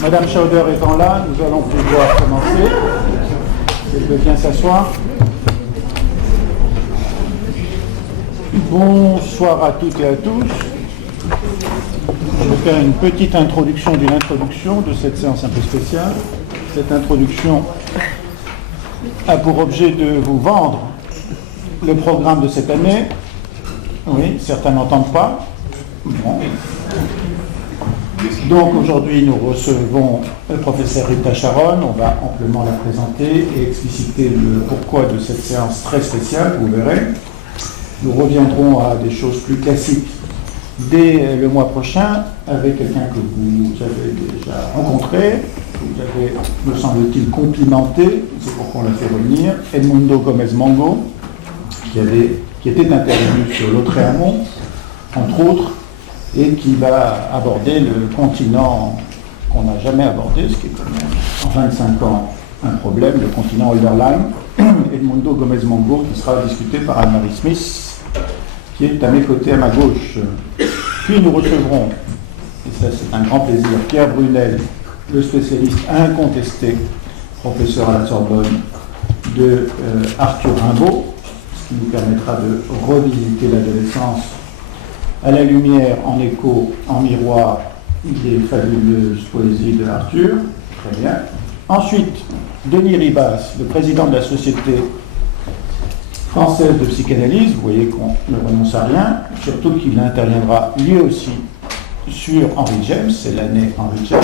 Madame Schauder étant là, nous allons pouvoir commencer. Elle veut bien s'asseoir. Bonsoir à toutes et à tous. Je vais faire une petite introduction d'une introduction de cette séance un peu spéciale. Cette introduction a pour objet de vous vendre le programme de cette année. Oui, certains n'entendent pas. Bon. Donc aujourd'hui nous recevons le professeur Rita Sharon, on va amplement la présenter et expliciter le pourquoi de cette séance très spéciale, vous verrez. Nous reviendrons à des choses plus classiques dès le mois prochain avec quelqu'un que vous avez déjà rencontré, que vous avez, me semble-t-il, complimenté, c'est pourquoi on l'a fait revenir, Edmundo Gomez Mango, qui était intervenu sur l'Autréamont, entre autres, et qui va aborder le continent qu'on n'a jamais abordé, ce qui est quand même en 25 ans un problème, le continent Overland, Edmundo Gomez Mango, qui sera discuté par Anne-Marie Smith, qui est à mes côtés, à ma gauche. Puis nous recevrons, et ça c'est un grand plaisir, Pierre Brunel, le spécialiste incontesté, professeur à la Sorbonne, de Arthur Rimbaud, ce qui nous permettra de revisiter l'adolescence à la lumière, en écho, en miroir, des fabuleuses poésies de Arthur. Très bien. Ensuite, Denis Ribas, le président de la Société française de psychanalyse. Vous voyez qu'on ne renonce à rien, surtout qu'il interviendra lui aussi sur Henry James, c'est l'année Henry James.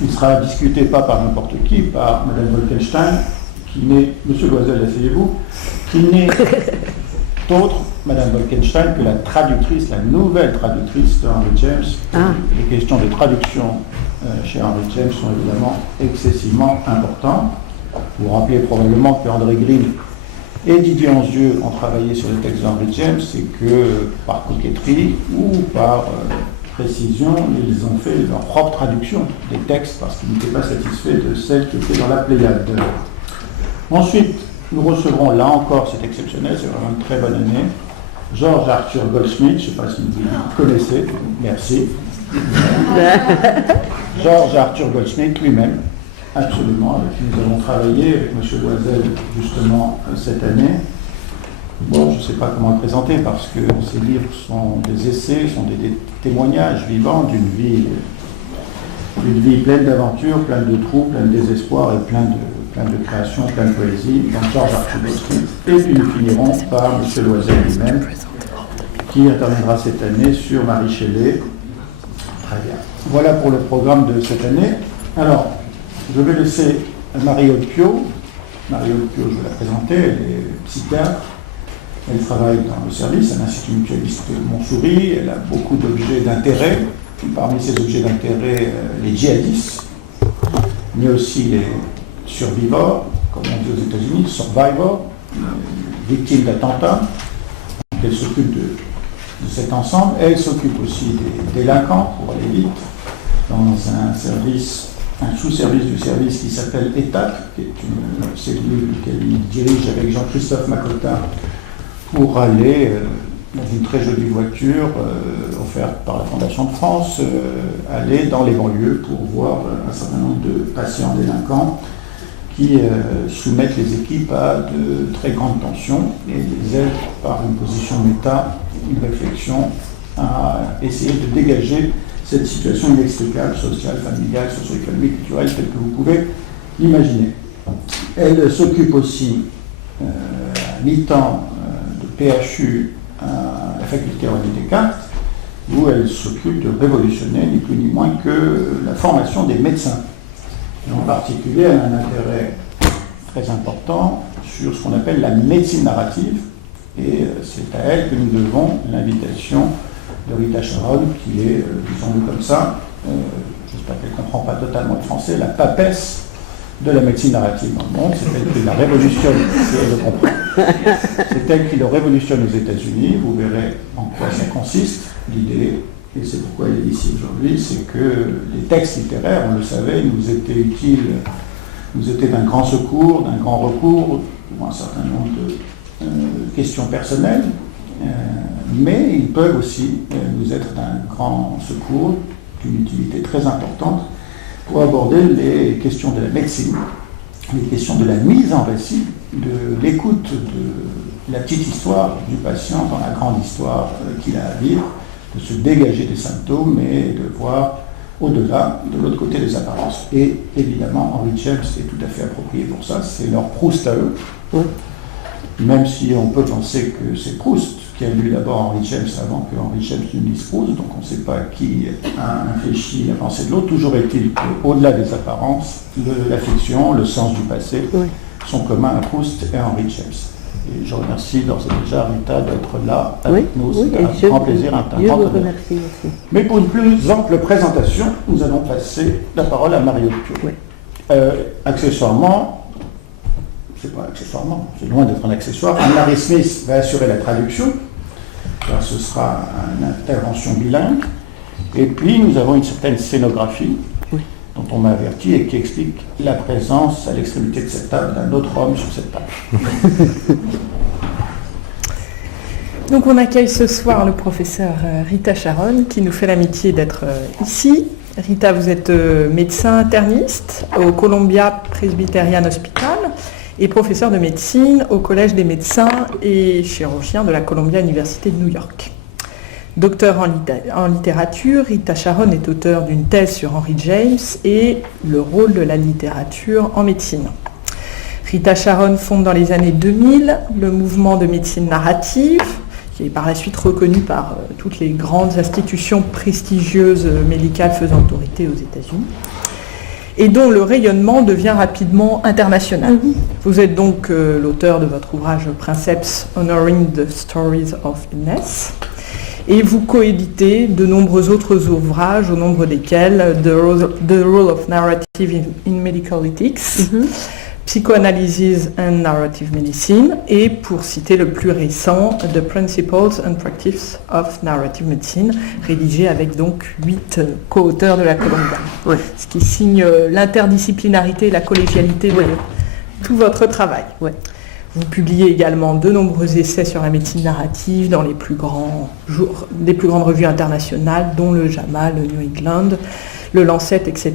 Il sera discuté pas par n'importe qui, par Madame Wolkenstein, qui n'est, Monsieur Loisel, asseyez-vous, qui n'est autre, Madame Wolkenstein, que la traductrice, la nouvelle traductrice de Henry James. Les questions de traduction chez Henry James sont évidemment excessivement importantes. Vous vous rappelez probablement que André Green et Didier Anzieux ont travaillé sur le texte d'Henry James et que par coquetterie ou par précision, ils ont fait leur propre traduction des textes parce qu'ils n'étaient pas satisfaits de celle qui était dans la Pléiade. Ensuite, nous recevrons, là encore, c'est exceptionnel, c'est vraiment une très bonne année, George Arthur Goldsmith, je ne sais pas si vous le connaissez, merci. George Arthur Goldsmith lui-même, absolument, avec qui nous avons travaillé, avec M. Loisel, justement, cette année. Bon, je ne sais pas comment le présenter, parce que ces livres sont des essais, sont des témoignages vivants d'une vie pleine d'aventures, pleine de trous, pleine de désespoir et plein de création, plein de poésie, donc George Arthur Goldsmith. Et puis nous finirons par M. Loisel lui-même, qui interviendra cette année sur Marie Shelley. Très bien. Voilà pour le programme de cette année. Alors, je vais laisser Marie-Aude Piot. Marie-Aude Piot, je vais la présenter, elle est psychiatre. Elle travaille dans le service à l'Institut mutualiste Montsouris. Elle a beaucoup d'objets d'intérêt. Parmi ces objets d'intérêt, les djihadistes, mais aussi les survivors, comme on dit aux États-Unis, survivors, victimes d'attentats. Elle s'occupe de cet ensemble. Elle s'occupe aussi des délinquants, pour aller vite, dans un sous-service du service qui s'appelle ETAC, qui est une cellule qu'elle dirige avec Jean-Christophe Macotin pour aller dans une très jolie voiture offerte par la Fondation de France, aller dans les banlieues pour voir un certain nombre de patients délinquants qui soumettent les équipes à de très grandes tensions et les aident par une position méta, une réflexion à essayer de dégager cette situation inextricable, sociale, familiale, socio-économique, culturelle, telle que vous pouvez l'imaginer. Elle s'occupe aussi à mi-temps de PHU à la faculté René Descartes, où elle s'occupe de révolutionner ni plus ni moins que la formation des médecins. Et en particulier, elle a un intérêt très important sur ce qu'on appelle la médecine narrative, et c'est à elle que nous devons l'invitation de Rita Sharon, qui est, disons-le comme ça, j'espère qu'elle ne comprend pas totalement le français, la papesse de la médecine narrative dans le monde. C'est elle qui la révolutionne, si elle le comprend. C'est elle qui le révolutionne aux États-Unis. Vous verrez en quoi ça consiste. L'idée, et c'est pourquoi elle est ici aujourd'hui, c'est que les textes littéraires, on le savait, nous étaient utiles, nous étaient d'un grand secours, d'un grand recours pour un certain nombre de questions personnelles, mais ils peuvent aussi nous être d'un grand secours, d'une utilité très importante pour aborder les questions de la médecine, les questions de la mise en récit, de l'écoute de la petite histoire du patient dans la grande histoire qu'il a à vivre, de se dégager des symptômes et de voir au-delà, de l'autre côté des apparences. Et évidemment, Henry James est tout à fait approprié pour ça, c'est leur Proust à eux. Oui. Même si on peut penser que c'est Proust qui a lu d'abord Henry James avant que Henry James ne lise Proust, donc on ne sait pas qui a infléchi la pensée de l'autre. Toujours est-il qu'au-delà des apparences, l'affection, le sens du passé sont communs à Proust et à Henry James. Et je remercie d'ores et déjà Rita d'être là avec nous. C'est un grand plaisir, un temps. Je vous remercie aussi. Mais pour une plus ample présentation, nous allons passer la parole à Mario Pio. Accessoirement, c'est pas accessoirement, c'est loin d'être un accessoire, Anne-Marie Smith va assurer la traduction, car ce sera une intervention bilingue. Et puis nous avons une certaine scénographie dont on m'a averti et qui explique la présence à l'extrémité de cette table d'un autre homme sur cette table. Donc on accueille ce soir le professeur Rita Sharon qui nous fait l'amitié d'être ici. Rita, vous êtes médecin interniste au Columbia Presbyterian Hospital et professeur de médecine au Collège des médecins et chirurgiens de la Columbia University de New York. Docteur en littérature, Rita Sharon est auteure d'une thèse sur Henry James et le rôle de la littérature en médecine. Rita Sharon fonde dans les années 2000 le mouvement de médecine narrative, qui est par la suite reconnu par toutes les grandes institutions prestigieuses médicales faisant autorité aux États-Unis, et dont le rayonnement devient rapidement international. Vous êtes donc l'auteur de votre ouvrage Princeps Honoring the Stories of Illness, et vous coéditez de nombreux autres ouvrages, au nombre desquels The Role of Narrative in Medical Ethics, Psychoanalysis and Narrative Medicine, et pour citer le plus récent, The Principles and Practice of Narrative Medicine, rédigé avec donc 8 co-auteurs de la Columbia. Ce qui signe l'interdisciplinarité et la collégialité de tout votre travail. Vous publiez également de nombreux essais sur la médecine narrative dans les plus grandes revues internationales, dont le JAMA, le New England, le Lancet, etc.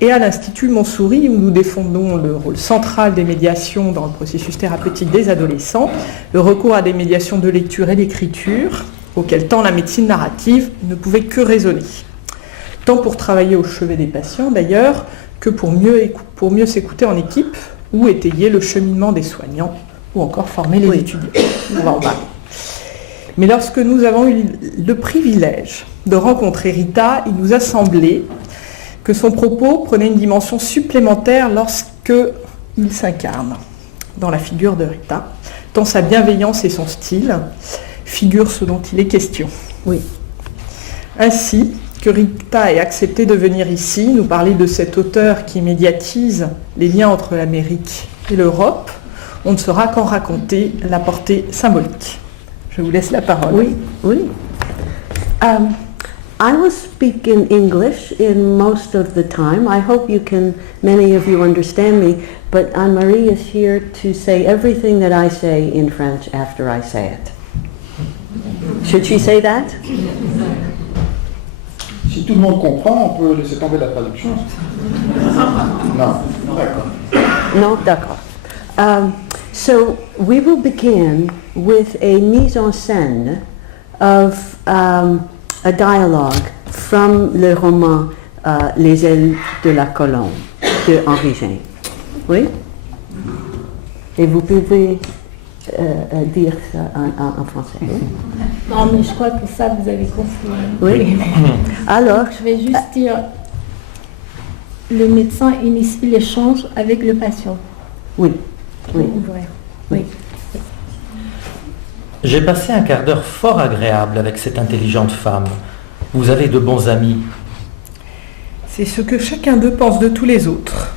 Et à l'Institut Montsouris, où nous défendons le rôle central des médiations dans le processus thérapeutique des adolescents, le recours à des médiations de lecture et d'écriture, auquel tant la médecine narrative ne pouvait que raisonner. Tant pour travailler au chevet des patients d'ailleurs, que pour mieux s'écouter en équipe, ou étayer le cheminement des soignants, ou encore former les étudiants. On va en parler. Mais lorsque nous avons eu le privilège de rencontrer Rita, il nous a semblé que son propos prenait une dimension supplémentaire lorsqu'il s'incarne dans la figure de Rita, tant sa bienveillance et son style figurent ce dont il est question. Ainsi que Rita ait accepté de venir ici nous parler de cet auteur qui médiatise les liens entre l'Amérique et l'Europe, on ne saura qu'en raconter la portée symbolique. Je vous laisse la parole. I will speak in English in most of the time. I hope many of you understand me, but Anne-Marie is here to say everything that I say in French after I say it. Should she say that? Si tout le monde comprend, on peut laisser tomber la traduction. Non, d'accord. No, d'accord. So we will begin with a mise en scène of a dialogue from le roman Les ailes de la colombe de Henry James. Oui? Et vous pouvez dire ça en français. Non, mais je crois que ça, vous avez compris. Oui. Alors, je vais juste dire, le médecin initie l'échange avec le patient. Oui. J'ai passé un quart d'heure fort agréable avec cette intelligente femme. Vous avez de bons amis. C'est ce que chacun d'eux pense de tous les autres.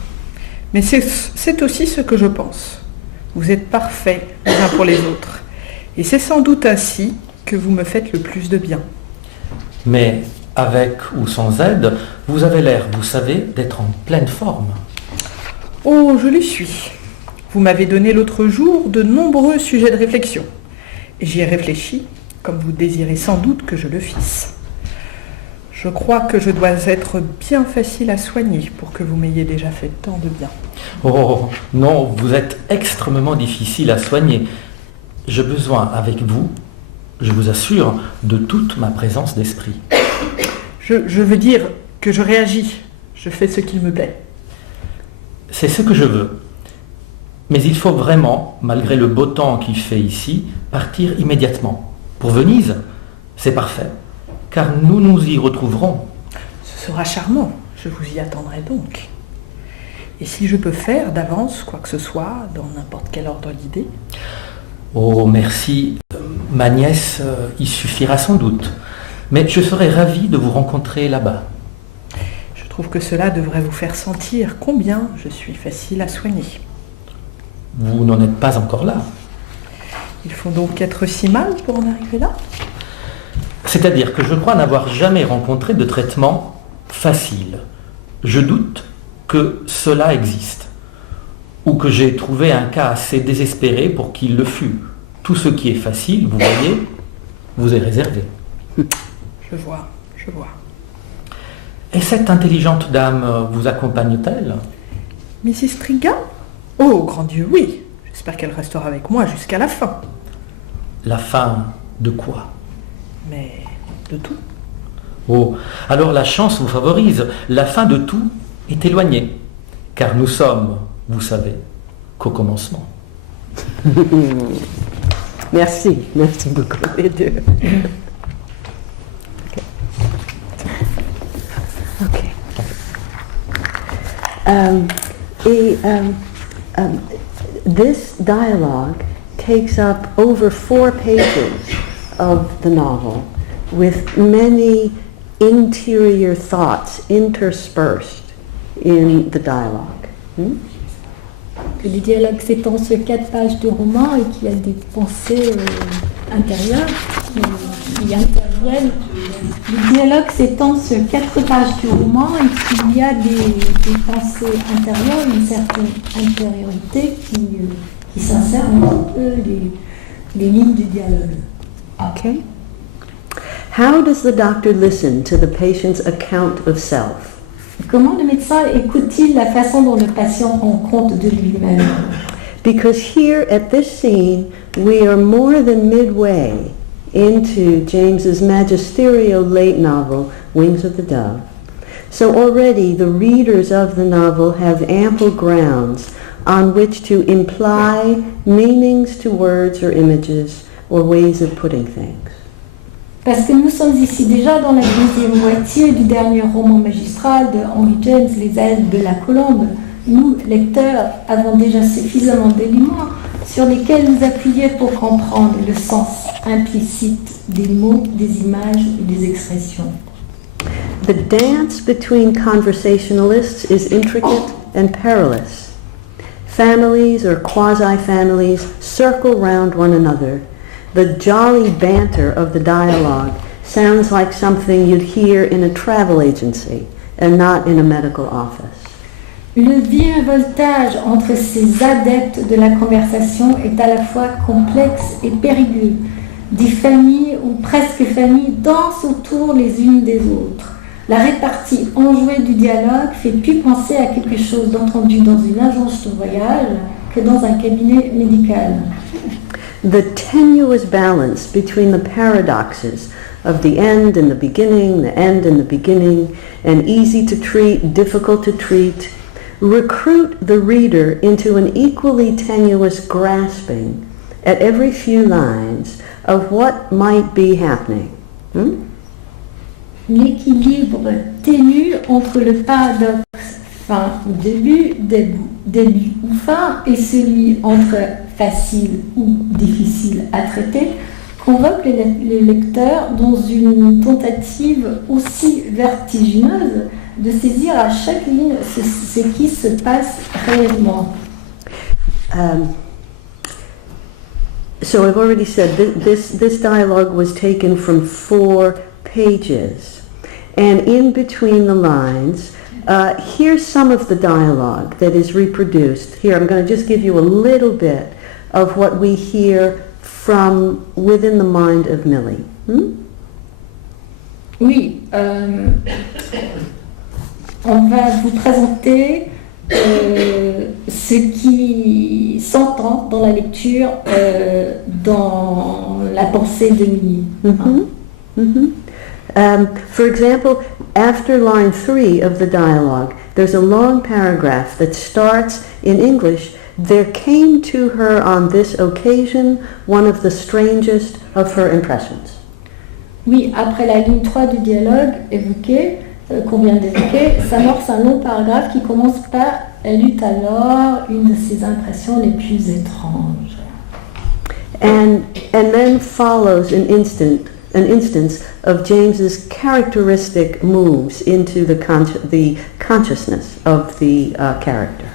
Mais c'est aussi ce que je pense. Vous êtes parfaits les uns pour les autres. Et c'est sans doute ainsi que vous me faites le plus de bien. Mais avec ou sans aide, vous avez l'air, vous savez, d'être en pleine forme. Oh, je le suis. Vous m'avez donné l'autre jour de nombreux sujets de réflexion. J'y ai réfléchi, comme vous désirez sans doute que je le fisse. Je crois que je dois être bien facile à soigner pour que vous m'ayez déjà fait tant de bien. Oh non, vous êtes extrêmement difficile à soigner. J'ai besoin avec vous, je vous assure, de toute ma présence d'esprit. Je veux dire que je réagis, je fais ce qu'il me plaît. C'est ce que je veux. Mais il faut vraiment, malgré le beau temps qu'il fait ici, partir immédiatement. Pour Venise, c'est parfait, car nous nous y retrouverons. Ce sera charmant, je vous y attendrai donc. Et si je peux faire d'avance quoi que ce soit, dans n'importe quel ordre d'idée? Oh, merci. Ma nièce y suffira sans doute. Mais je serais ravi de vous rencontrer là-bas. Je trouve que cela devrait vous faire sentir combien je suis facile à soigner. Vous n'en êtes pas encore là. Il faut donc être si mal pour en arriver là? C'est-à-dire que je crois n'avoir jamais rencontré de traitement facile. Je doute que cela existe. Ou que j'ai trouvé un cas assez désespéré pour qu'il le fût. Tout ce qui est facile, vous voyez, vous est réservé. Je vois. Et cette intelligente dame vous accompagne-t-elle? Mrs. Striga? Oh, grand Dieu, oui. J'espère qu'elle restera avec moi jusqu'à la fin. La fin de quoi? Mais de tout. Oh, alors la chance vous favorise. La fin de tout est éloignée. Car nous sommes, vous savez, qu'au commencement. Merci beaucoup les deux. Ok. This dialogue takes up over 4 pages of the novel, with many interior thoughts interspersed in the dialogue. Que le dialogue s'étend sur 4 pages de roman et qu'il y a des pensées intérieures qui interviennent. Le dialogue s'étend sur 4 pages du roman et qu'il y a des pensées intérieures, une certaine intériorité qui s'insère entre les lignes du dialogue. Okay. How does the doctor listen to the patient's account of self? Comment le médecin écoute-t-il la façon dont le patient rend compte de lui-même? Because here at this scene, we are more than midway into James's magisterial late novel, Wings of the Dove. So already the readers of the novel have ample grounds on which to imply meanings to words or images or ways of putting things. Parce que nous sommes ici déjà dans la deuxième moitié du dernier roman magistral de Henry James, Les ailes de la colombe. Nous, lecteurs, avons déjà suffisamment d'éléments sur lesquels nous appuyer pour comprendre le sens implicite des mots, des images et des expressions. The dance between conversationalists is intricate and perilous. Families or quasi-families circle round one another. The jolly banter of the dialogue sounds like something you'd hear in a travel agency and not in a medical office. Le virevoltage entre ces adeptes de la conversation est à la fois complexe et périlleux. Des familles ou presque familles dansent autour les unes des autres. La répartie enjouée du dialogue fait plus penser à quelque chose d'entendu dans une agence de voyage que dans un cabinet médical. The tenuous balance between the paradoxes of the end and the beginning, the end and the beginning, and easy to treat, difficult to treat, recruit the reader into an equally tenuous grasping at every few lines of what might be happening. L'équilibre ténu entre le paradoxe fin ou début, début ou fin, et celui entre facile ou difficile à traiter, convoque les lecteurs dans une tentative aussi vertigineuse de saisir à chaque ligne ce qui se passe réellement. So I've already said this dialogue was taken from 4 pages. And in between the lines, here's some of the dialogue that is reproduced. Here, I'm going to just give you a little bit of what we hear from within the mind of Millie. Oui, on va vous présenter ce qui s'entend dans la lecture, dans la pensée de Milly. For example, after line 3 of the dialogue, there's a long paragraph that starts in English. There came to her on this occasion one of the strangest of her impressions. Oui, après la ligne 3 du dialogue évoqué, qu'on vient d'évoquer, s'amorce un long paragraphe qui commence par « Elle eut alors une de ses impressions les plus étranges ». And then follows an instance of James's characteristic moves into the consciousness of the character.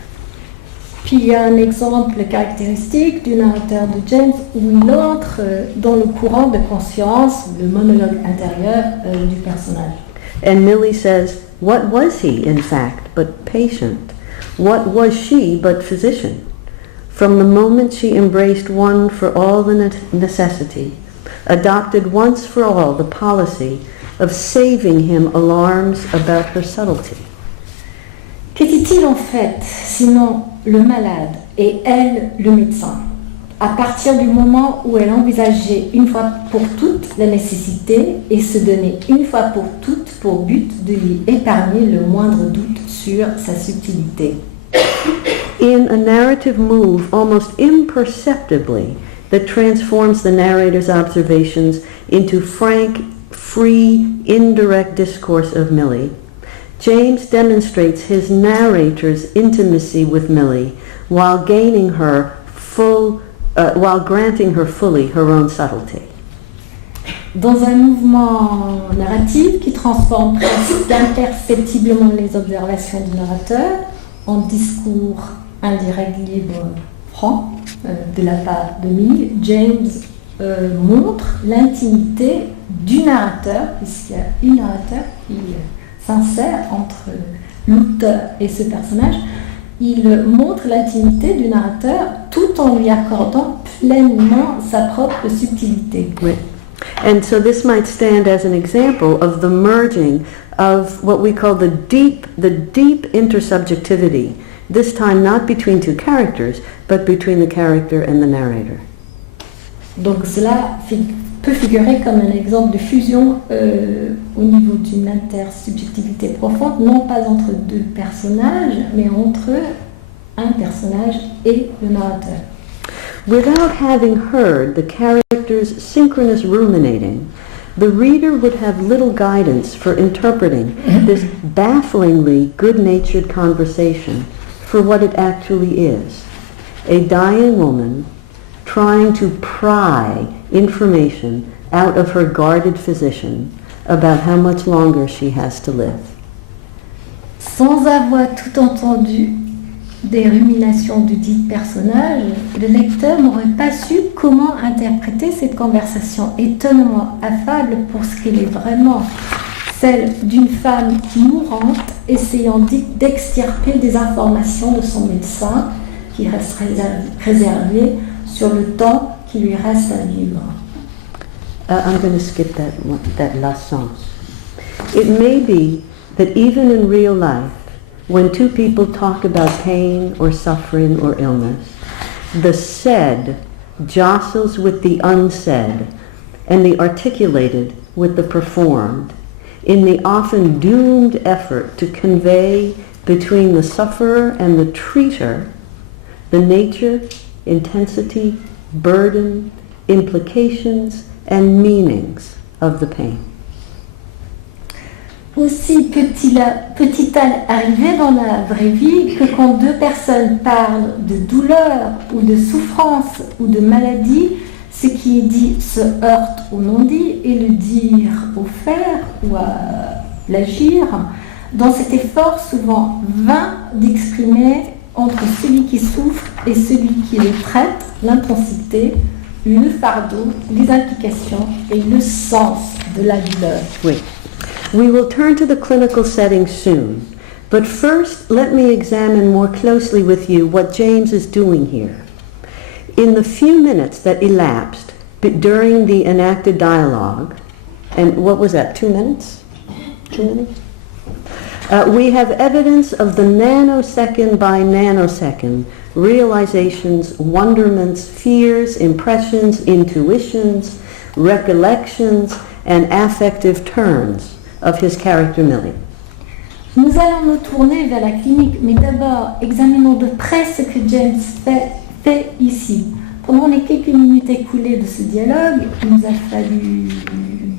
Puis il y a un exemple caractéristique du narrateur de James où il entre dans le courant de conscience, le monologue intérieur du personnage. And Milly says, what was he, in fact, but patient? What was she but physician? From the moment she embraced one for all the necessity, adopted once for all the policy of saving him alarms about her subtlety. Qu'était-il en fait, sinon le malade et elle, le médecin, à partir du moment où elle envisageait une fois pour toutes la nécessité et se donnait une fois pour toutes pour but de lui épargner le moindre doute sur sa subtilité. In a narrative move almost imperceptibly that transforms the narrator's observations into frank, free, indirect discourse of Milly, James demonstrates his narrator's intimacy with Milly while granting her fully her own subtlety. Dans un mouvement narratif qui transforme presque imperceptiblement les observations du narrateur en discours indirect, libre, franc de la part de Milly, James montre l'intimité du narrateur, puisqu'il y a un narrateur qui s'insère entre l'auteur et ce personnage. Il montre l'intimité du narrateur tout en lui accordant pleinement sa propre subtilité. Oui. And so this might stand as an example of the merging of what we call the deep intersubjectivity, this time not between two characters, but between the character and the narrator. Donc cela peut figurer comme un exemple de fusion au niveau d'une intersubjectivité profonde, non pas entre deux personnages, mais entre un personnage et le narrateur. Without having heard the characters' synchronous ruminating, the reader would have little guidance for interpreting this bafflingly good-natured conversation for what it actually is. A dying woman trying to pry information out of her guarded physician about how much longer she has to live. Sans avoir tout entendu des ruminations du dit personnage, le lecteur n'aurait pas su comment interpréter cette conversation étonnamment affable pour ce qu'elle est vraiment, celle d'une femme mourante essayant d'extirper des informations de son médecin qui reste réservé sur le temps qui lui reste à vivre. I'm going to skip that last sentence. It may be that even in real life, when two people talk about pain or suffering or illness, the said jostles with the unsaid and the articulated with the performed in the often doomed effort to convey between the sufferer and the treater the nature, intensity, burden, implications, and meanings of the pain. Aussi peut-il arriver dans la vraie vie que quand deux personnes parlent de douleur ou de souffrance ou de maladie, ce qui est dit se heurte au non-dit et le dire au faire ou à l'agir, dans cet effort souvent vain d'exprimer entre celui qui souffre et celui qui le traite l'intensité, le fardeau, les implications et le sens de la douleur. Oui. We will turn to the clinical setting soon, but first let me examine more closely with you what James is doing here. In the few minutes that elapsed during the enacted dialogue, And what was that, 2 minutes? 2 minutes? We have evidence of the nanosecond by nanosecond realizations, wonderments, fears, impressions, intuitions, recollections, and affective turns of his character Millie. Nous allons nous tourner vers la clinique, mais d'abord examinons de près ce que James fait ici. Pendant les quelques minutes écoulées de ce dialogue, il nous a fallu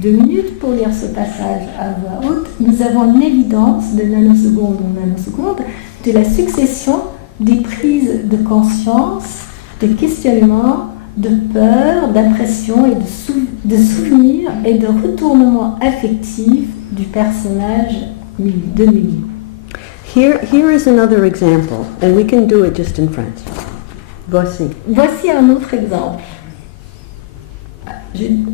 2 minutes pour lire ce passage à voix haute. Nous avons l'évidence de nanoseconde en nanoseconde de la succession des prises de conscience, de questionnements, de peur, d'impression et de souvenirs et de retournements affectifs du personnage de Millie. Here is another example, and we can do it just in French. Voici. Voici un autre exemple.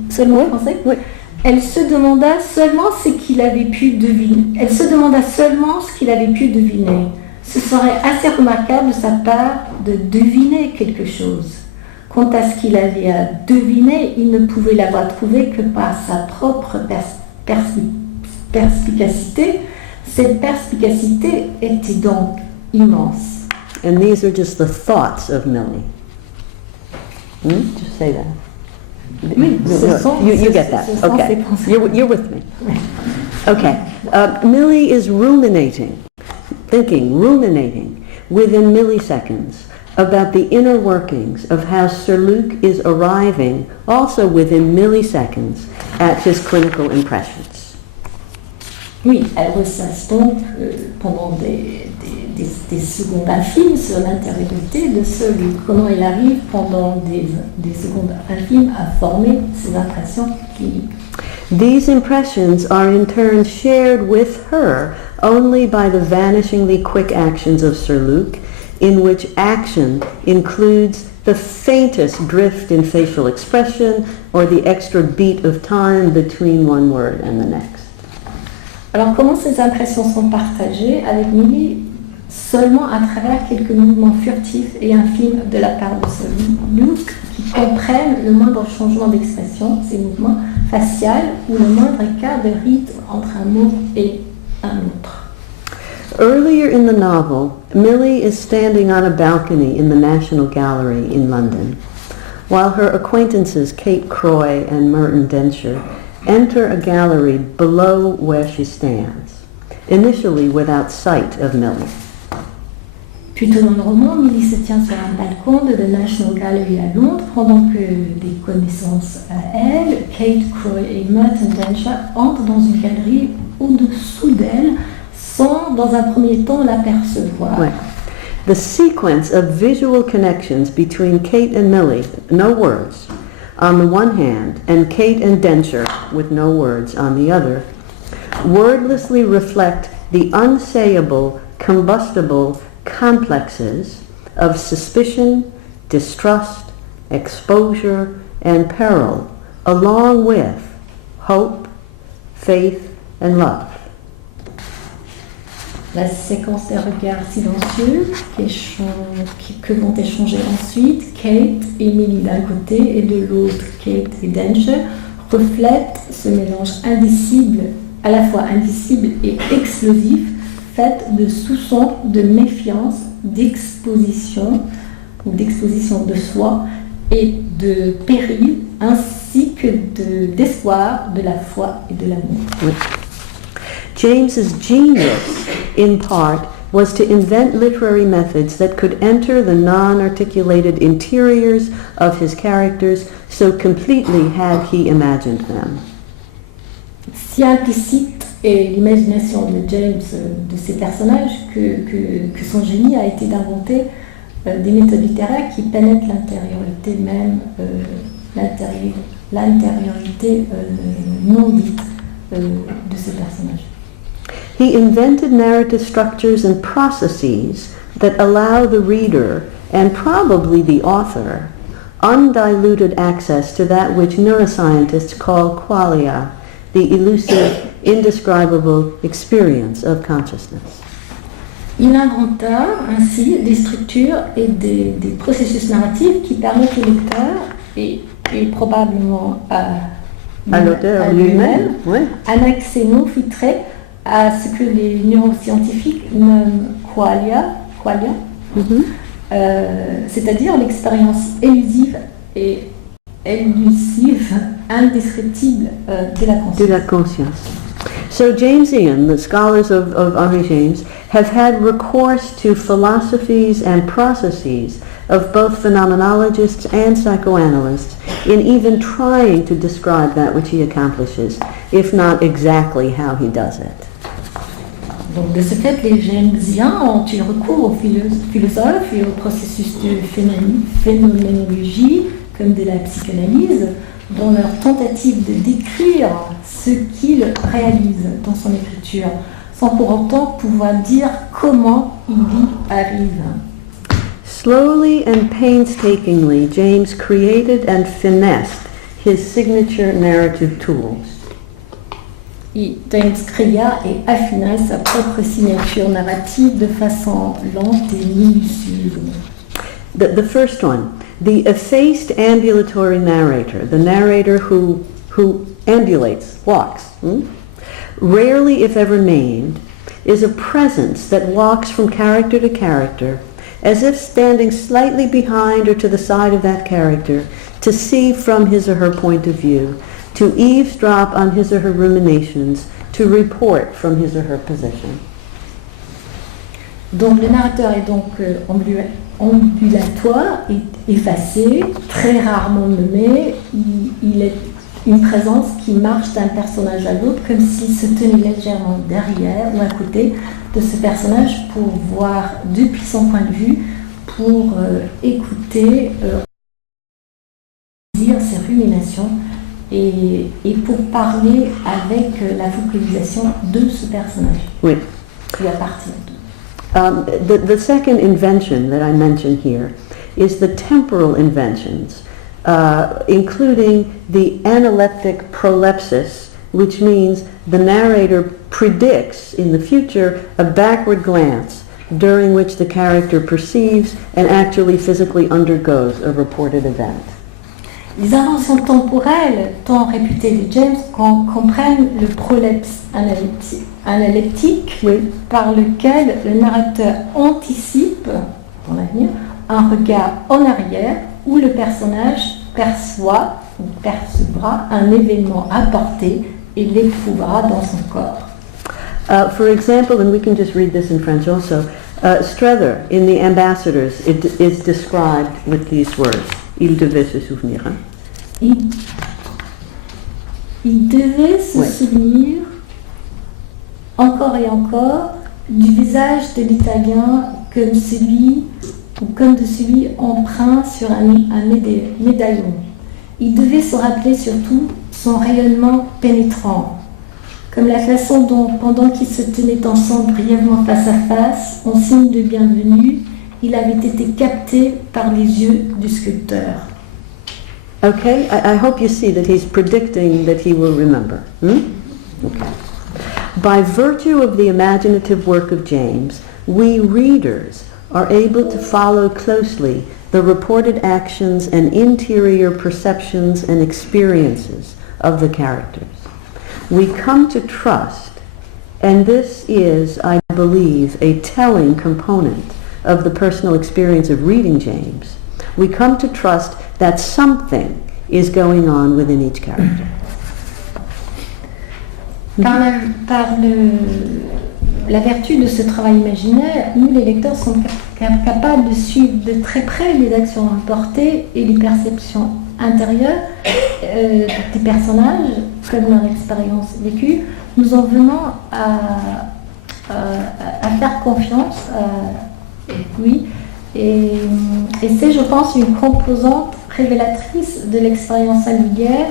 Seulement en français? Oui. Elle se demanda seulement ce qu'il avait pu deviner. Elle se demanda seulement ce qu'il avait pu deviner. Ce serait assez remarquable de sa part de deviner quelque chose. Quant à ce qu'il avait à deviner, il ne pouvait l'avoir trouvé que par sa propre perspicacité. Cette perspicacité était donc immense. And these are just the thoughts of Millie. Just say that. Oui, you get that. Okay. You're with me. Okay. Millie is ruminating within milliseconds about the inner workings of how Sir Luke is arriving, also within milliseconds, at his clinical impressions. Oui, elle ressasse donc pendant des secondes infimes sur l'intériorité de Sir Luke. Comment il arrive pendant des secondes infimes à former ses impressions cliniques. These impressions are in turn shared with her only by the vanishingly quick actions of Sir Luke, in which action includes the faintest drift in facial expression or the extra beat of time between one word and the next. Alors comment ces impressions sont partagées avec Millie? Seulement à travers quelques mouvements furtifs et infimes de la part de Sir Luke qui comprennent le moindre changement d'expression, ces mouvements faciaux ou le moindre écart de rythme entre un mot et un autre. Earlier in the novel, Millie is standing on a balcony in the National Gallery in London, while her acquaintances Kate Croy and Merton Densher enter a gallery below where she stands, initially without sight of Millie. Plus tôt dans le roman, Millie se tient sur un balcon de la National Gallery à Londres, pendant que des connaissances à elle, Kate Croy et Merton Densher, entrent dans une galerie au-dessous d'elle, sans dans un premier temps l'apercevoir. Right. The sequence of visual connections between Kate and Millie, no words, on the one hand, and Kate and Densher, with no words, on the other, wordlessly reflect the unsayable, combustible complexes of suspicion, distrust, exposure, and peril, along with hope, faith, and love. La séquence des regards silencieux que vont échanger ensuite Kate et Millie d'un côté et de l'autre Kate et Densher reflètent ce mélange indicible, à la fois indicible et explosif, fait de soupçons, de méfiance, d'exposition ou d'exposition de soi et de péril, ainsi que d'espoir, de la foi et de l'amour. Oui. James's genius, in part, was to invent literary methods that could enter the non-articulated interiors of his characters, so completely had he imagined them. Si implicite est l'imagination de James de ses personnages que son génie a été d'inventer des méthodes littéraires qui pénètrent l'intériorité même, l'intériorité non dite de ces personnages. He invented narrative structures and processes that allow the reader, and probably the author, undiluted access to that which neuroscientists call qualia, the elusive, indescribable experience of consciousness. Il inventa ainsi des structures et des processus narratifs qui permettent au lecteur et probablement à l'auteur à lui-même. Ouais. un accès non filtré à ce que les neuroscientifiques nomment qualia, Mhm. c'est-à-dire l'expérience élusive et élusive, indescriptible de la conscience. De la conscience. So Jamesian, the scholars of Henri James, have had recourse to philosophies and processes of both phenomenologists and psychoanalysts in even trying to describe that which he accomplishes, if not exactly how he does it. Donc de ce fait, les Jamesiens ont eu recours aux philosophes et au processus de phénoménologie, comme de la psychanalyse, dans leur tentative de décrire ce qu'il réalise dans son écriture, sans pour autant pouvoir dire comment il y arrive. Slowly and painstakingly, James created and finessed his signature narrative tools. James créa et affina sa propre signature narrative de façon lente et minutieuse. The first one, the effaced ambulatory narrator, the narrator who ambulates, walks, rarely if ever named, is a presence that walks from character to character, as if standing slightly behind or to the side of that character to see from his or her point of view, to eavesdrop on his or her ruminations, to report from his or her position. Donc le narrateur est donc ambulatoire, effacé, très rarement nommé. Il est une présence qui marche d'un personnage à l'autre comme s'il se tenait légèrement derrière ou à côté de ce personnage pour voir depuis son point de vue, pour écouter, dire ses ruminations et pour parler avec la focalisation de ce personnage. Oui. Ou à partir de. The second invention that I mention here is the temporal inventions, including the analeptic prolepsis, which means the narrator predicts in the future a backward glance during which the character perceives and actually physically undergoes a reported event. Les inventions temporelles, tant réputées de James, comprennent le prolepse analeptique, Oui. par lequel le narrateur anticipe, dans l'avenir, un regard en arrière où le personnage perçoit ou percevra un événement rapporté et l'éprouvera dans son corps. For example, and we can just read this in French also, Strother in The Ambassadors is described with these words. Il devait se souvenir. Hein? Il devait se Ouais. souvenir encore et encore du visage de l'Italien comme de celui empreint sur un médaillon. Il devait se rappeler surtout son rayonnement pénétrant, comme la façon dont, pendant qu'ils se tenaient ensemble brièvement face à face, en signe de bienvenue, il avait été capté par les yeux du sculpteur. Okay, I hope you see that he's predicting that he will remember. Okay. By virtue of the imaginative work of James, we readers are able to follow closely the reported actions and interior perceptions and experiences of the characters. We come to trust, and this is, I believe, a telling component of the personal experience of reading James. We come to trust that something is going on within each character. Par la vertu de ce travail imaginaire, nous les lecteurs sommes capables de suivre de très près les actions rapportées et les perceptions intérieures des personnages, comme leur expérience vécue. Nous en venons à faire confiance à lui. Et c'est, je pense, une composante révélatrice de l'expérience singulière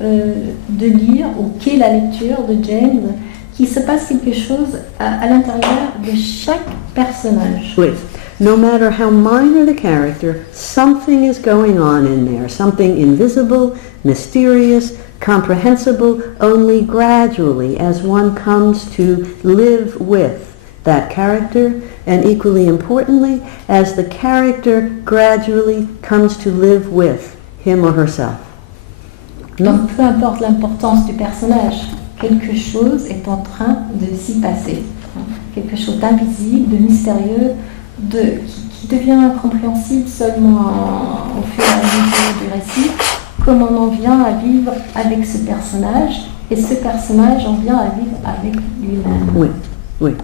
de lire, ou qu'est la lecture de James, qu'il se passe quelque chose à l'intérieur de chaque personnage. Oui. No matter how minor the character, something is going on in there, something invisible, mysterious, comprehensible only gradually as one comes to live with that character, and equally importantly, as the character gradually comes to live with him or herself. Donc peu importe l'importance du personnage, quelque chose est en train de s'y passer. Quelque chose d'invisible, de mystérieux, qui devient compréhensible seulement au fur et à mesure du récit, comme on en vient à vivre avec ce personnage, et ce personnage en vient à vivre avec lui-même. Oui, oui.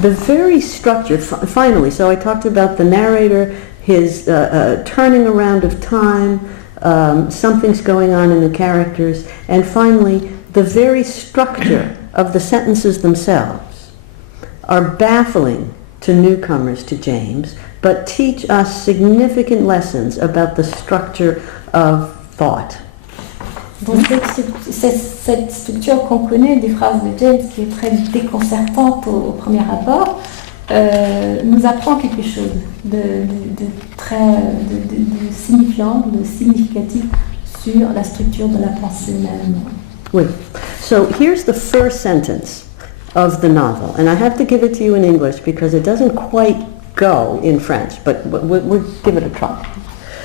The very structure, finally, so I talked about the narrator, his turning around of time, something's going on in the characters, and finally, the very structure of the sentences themselves are baffling to newcomers to James, but teach us significant lessons about the structure of thought. Donc cette structure qu'on connaît des phrases de James, qui est très déconcertante au premier abord, nous apprend quelque chose de signifiant, de significatif sur la structure de la pensée même. Oui. So here's the first sentence of the novel, and I have to give it to you in English because it doesn't quite go in French, but we'll give it a try.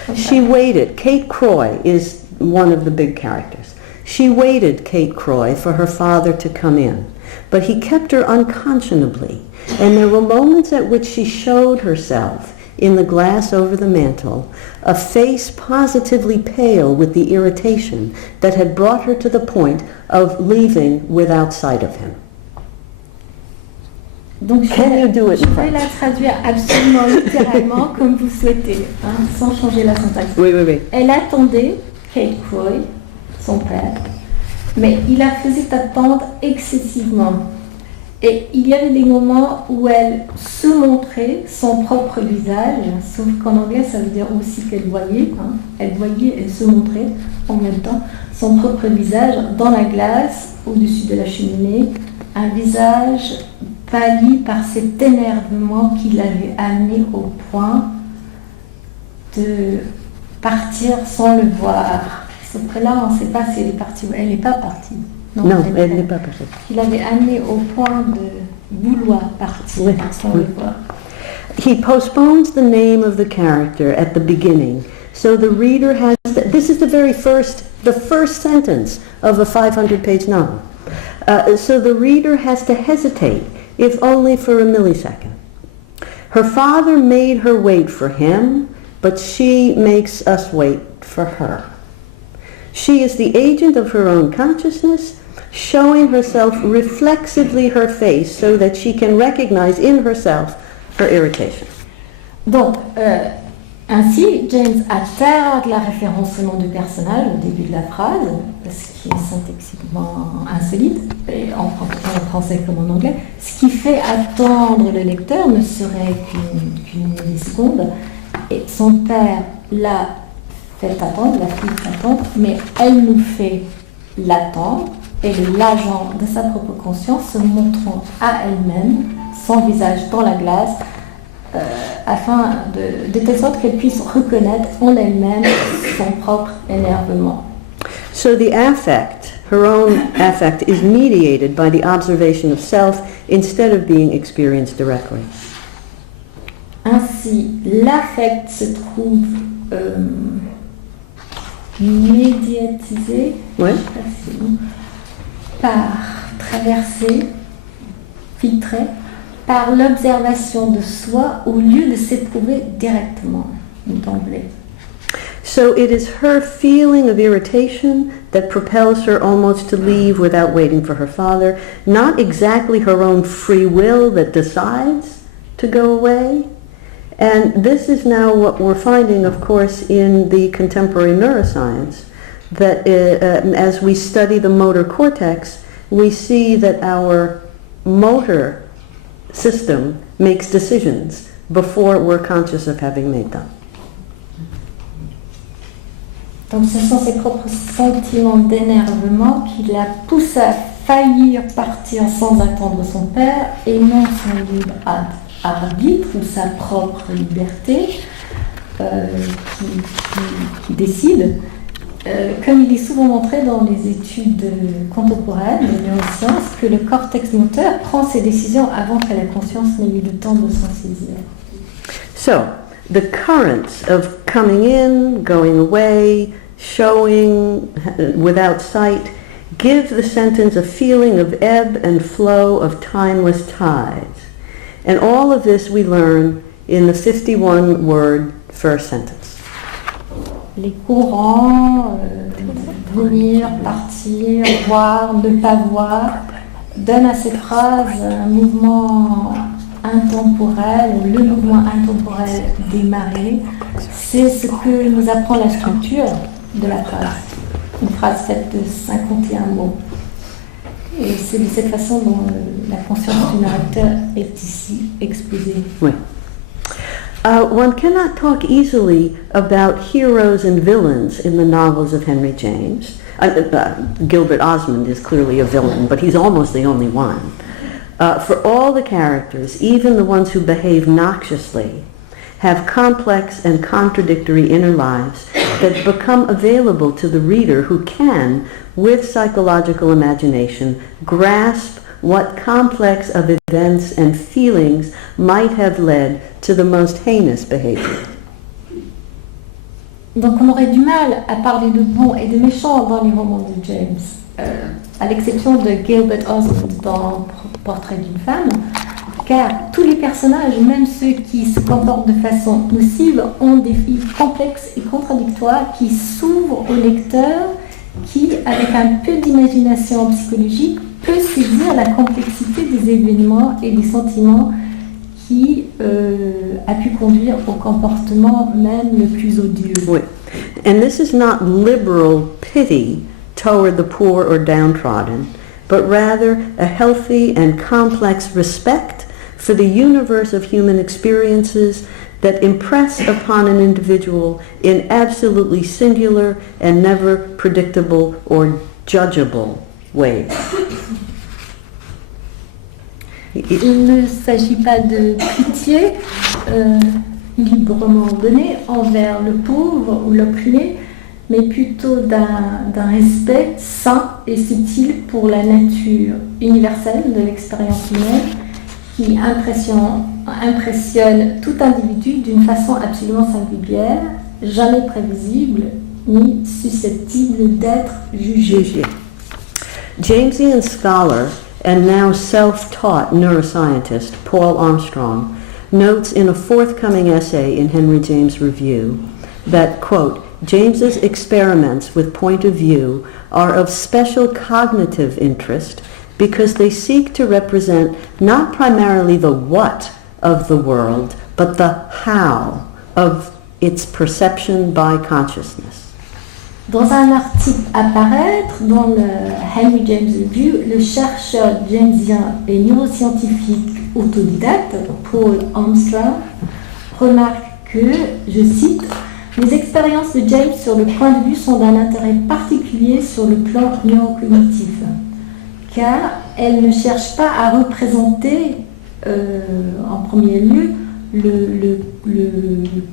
Okay. She waited. Kate Croy is one of the big characters. She waited, Kate Croy, for her father to come in, but he kept her unconscionably, and there were moments at which she showed herself in the glass over the mantel, a face positively pale with the irritation that had brought her to the point of leaving without sight of him. Donc je vais la traduire absolument littéralement comme vous souhaitez, sans changer la syntaxe. Oui, oui, oui. Elle attendait Kate Croy, son père, mais il la faisait attendre excessivement. Et il y avait des moments où elle se montrait son propre visage, sauf qu'en anglais ça veut dire aussi qu'elle voyait, elle voyait et se montrait en même temps son propre visage dans la glace au-dessus de la cheminée, un visage pâli par cet énervement qui l'avait amené au point de partir sans le voir. Sauf que là, on ne sait pas si elle est partie ou elle n'est pas partie. Non, elle n'est pas partie. Il l'avait amené au point de vouloir partir sans le voir. He postpones the name of the character at the beginning, so the reader has this is the first sentence of a 500-page novel. So the reader has to hesitate, if only for a millisecond. Her father made her wait for him, but she makes us wait for her. She is the agent of her own consciousness, showing herself reflexively her face so that she can recognize in herself her irritation. Donc, ainsi, James attarde la référence au nom du personnage au début de la phrase, ce qui est syntaxiquement insolite, et en français comme en anglais, ce qui fait attendre le lecteur ne serait qu'une milliseconde, et son père l'a fait attendre, la fille attendre, mais elle nous fait l'attendre, et l'agent de sa propre conscience se montrant à elle-même, son visage dans la glace, afin de telle sorte qu'elle puisse reconnaître en elle-même son propre énervement. So the affect, her own affect, is mediated by the observation of self instead of being experienced directly. Ainsi, l'affect se trouve médiatisé, traversé, filtré, par l'observation de soi au lieu de s'éprouver directement d'emblée. So it is her feeling of irritation that propels her almost to leave without waiting for her father, not exactly her own free will that decides to go away. And this is now what we're finding, of course, in the contemporary neuroscience, that as we study the motor cortex, we see that our motor system makes decisions before we're conscious of having made them. Donc ce sont ses propres sentiments d'énervement qui la poussent à faillir partir sans attendre son père et non son libre arbitre ou sa propre liberté qui décide. Comme il est souvent montré dans les études contemporaines, les neurosciences, que le cortex moteur prend ses décisions avant que la conscience n'ait eu le temps de s'en saisir. So, the currents of coming in, going away, showing without sight, give the sentence a feeling of ebb and flow of timeless tides. And all of this we learn in the 51-word first sentence. Les courants, venir, partir, voir, ne pas voir, donnent à cette phrase un mouvement intemporel, ou le mouvement intemporel des marées. C'est ce que nous apprend la structure de la phrase. Une phrase faite de 51 mots. Et c'est de cette façon dont la conscience du narrateur est ici exposée. Oui. One cannot talk easily about heroes and villains in the novels of Henry James. Gilbert Osmond is clearly a villain, but he's almost the only one. For all the characters, even the ones who behave noxiously, have complex and contradictory inner lives that become available to the reader who can, with psychological imagination, grasp what complex of events and feelings might have led to the most heinous behavior. Donc on aurait du mal à parler de bons et de méchants dans les romans de James, à l'exception de Gilbert Osmond dans Portrait d'une femme, car tous les personnages, même ceux qui se comportent de façon nocive, ont des vies complexes et contradictoires qui s'ouvrent au lecteur qui, avec un peu d'imagination psychologique, peut saisir la complexité des événements et des sentiments qui a pu conduire au comportement même le plus odieux. Oui. And this is not liberal pity toward the poor or downtrodden, but rather a healthy and complex respect for the universe of human experiences that impress upon an individual in absolutely singular and never predictable or judgeable ways. Il ne s'agit pas de pitié librement donnée envers le pauvre ou l'opprimé, mais plutôt d'un respect sain et subtil pour la nature universelle de l'expérience humaine qui impressionne tout individu d'une façon absolument singulière, jamais prévisible ni susceptible d'être jugé. Jamesian scholar and now self-taught neuroscientist Paul Armstrong notes in a forthcoming essay in Henry James Review that, quote, James's experiments with point of view are of special cognitive interest because they seek to represent not primarily the what of the world, but the how of its perception by consciousness. Dans un article à paraître dans le Henry James Review, le chercheur jamesien et neuroscientifique autodidacte Paul Armstrong remarque que, je cite, les expériences de James sur le point de vue sont d'un intérêt particulier sur le plan neurocognitif, car elles ne cherchent pas à représenter en premier lieu le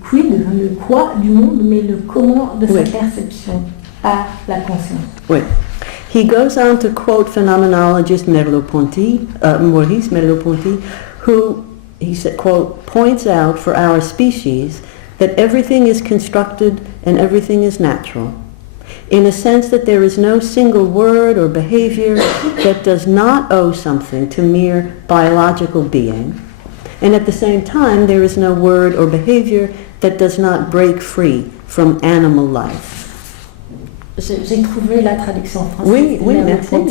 quid, le quoi du monde, mais le comment de sa perception par la conscience. Oui. He goes on to quote phenomenologist Maurice Merleau-Ponty, who, he said, quote, points out for our species that everything is constructed and everything is natural, in a sense that there is no single word or behavior that does not owe something to mere biological being, and at the same time there is no word or behavior that does not break free from animal life. J'ai trouvé la traduction française. Oui, merci. Oui.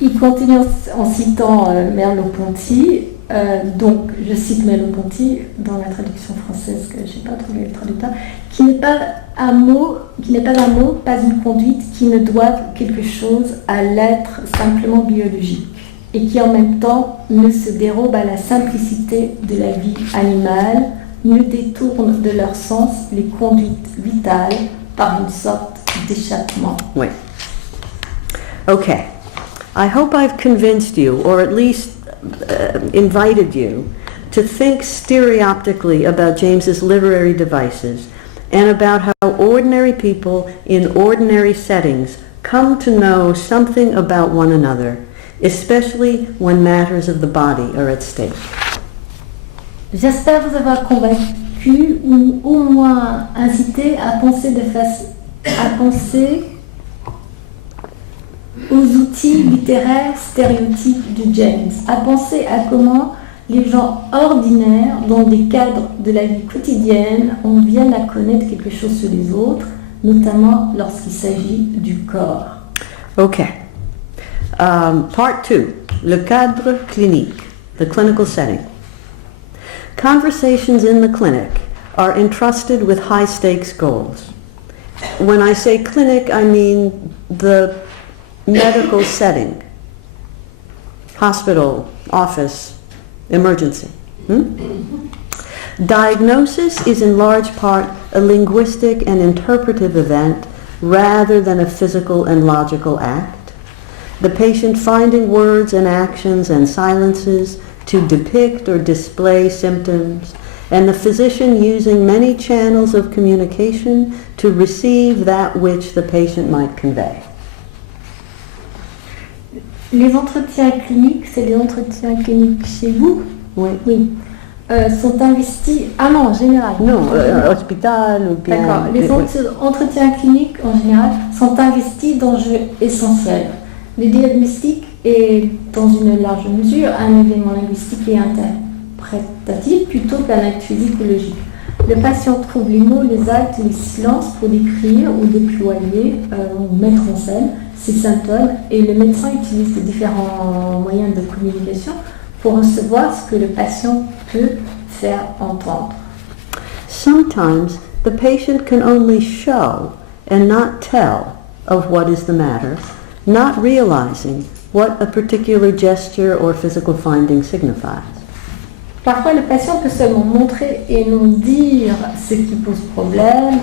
Il continue en citant Merleau-Ponty. Donc, je cite Merleau-Ponty dans la traduction française que je n'ai pas trouvé le traducteur, qui n'est pas un mot, pas une conduite, qui ne doit quelque chose à l'être simplement biologique, et qui en même temps ne se dérobe à la simplicité de la vie animale, ne détourne de leur sens les conduites vitales par une sorte d'échappement. Oui. Okay. I hope I've convinced you, or at least invited you, to think stereoptically about James's literary devices and about how ordinary people in ordinary settings come to know something about one another, especially when matters of the body are at stake. J'espère vous avoir convaincu pu ou au moins inciter à penser aux outils littéraires stéréotypes de James, à penser à comment les gens ordinaires, dans des cadres de la vie quotidienne, en viennent à connaître quelque chose sur les autres, notamment lorsqu'il s'agit du corps. Okay. Part 2, le cadre clinique, the clinical setting. Conversations in the clinic are entrusted with high-stakes goals. When I say clinic, I mean the medical setting, hospital, office, emergency. Diagnosis is in large part a linguistic and interpretive event rather than a physical and logical act. The patient finding words and actions and silences to depict or display symptoms, and the physician using many channels of communication to receive that which the patient might convey. Les entretiens cliniques, c'est les entretiens cliniques chez vous? Oui. Oui. Sont investis... Ah non, en général. Non, hôpital ou bien... D'accord. Les entretiens cliniques, en général, sont investis d'enjeux essentiels. Le diagnostic est, dans une large mesure, un événement linguistique et interprétatif plutôt qu'un acte physiologique. Le patient trouve les mots, les actes, les silences pour décrire ou déployer ou mettre en scène ses symptômes, et le médecin utilise les différents moyens de communication pour recevoir ce que le patient peut faire entendre. Sometimes the patient can only show and not tell of what is the matter, not realizing what a particular gesture or physical finding signifies. Parfois, le patient peut seulement montrer et non dire ce qui pose problème,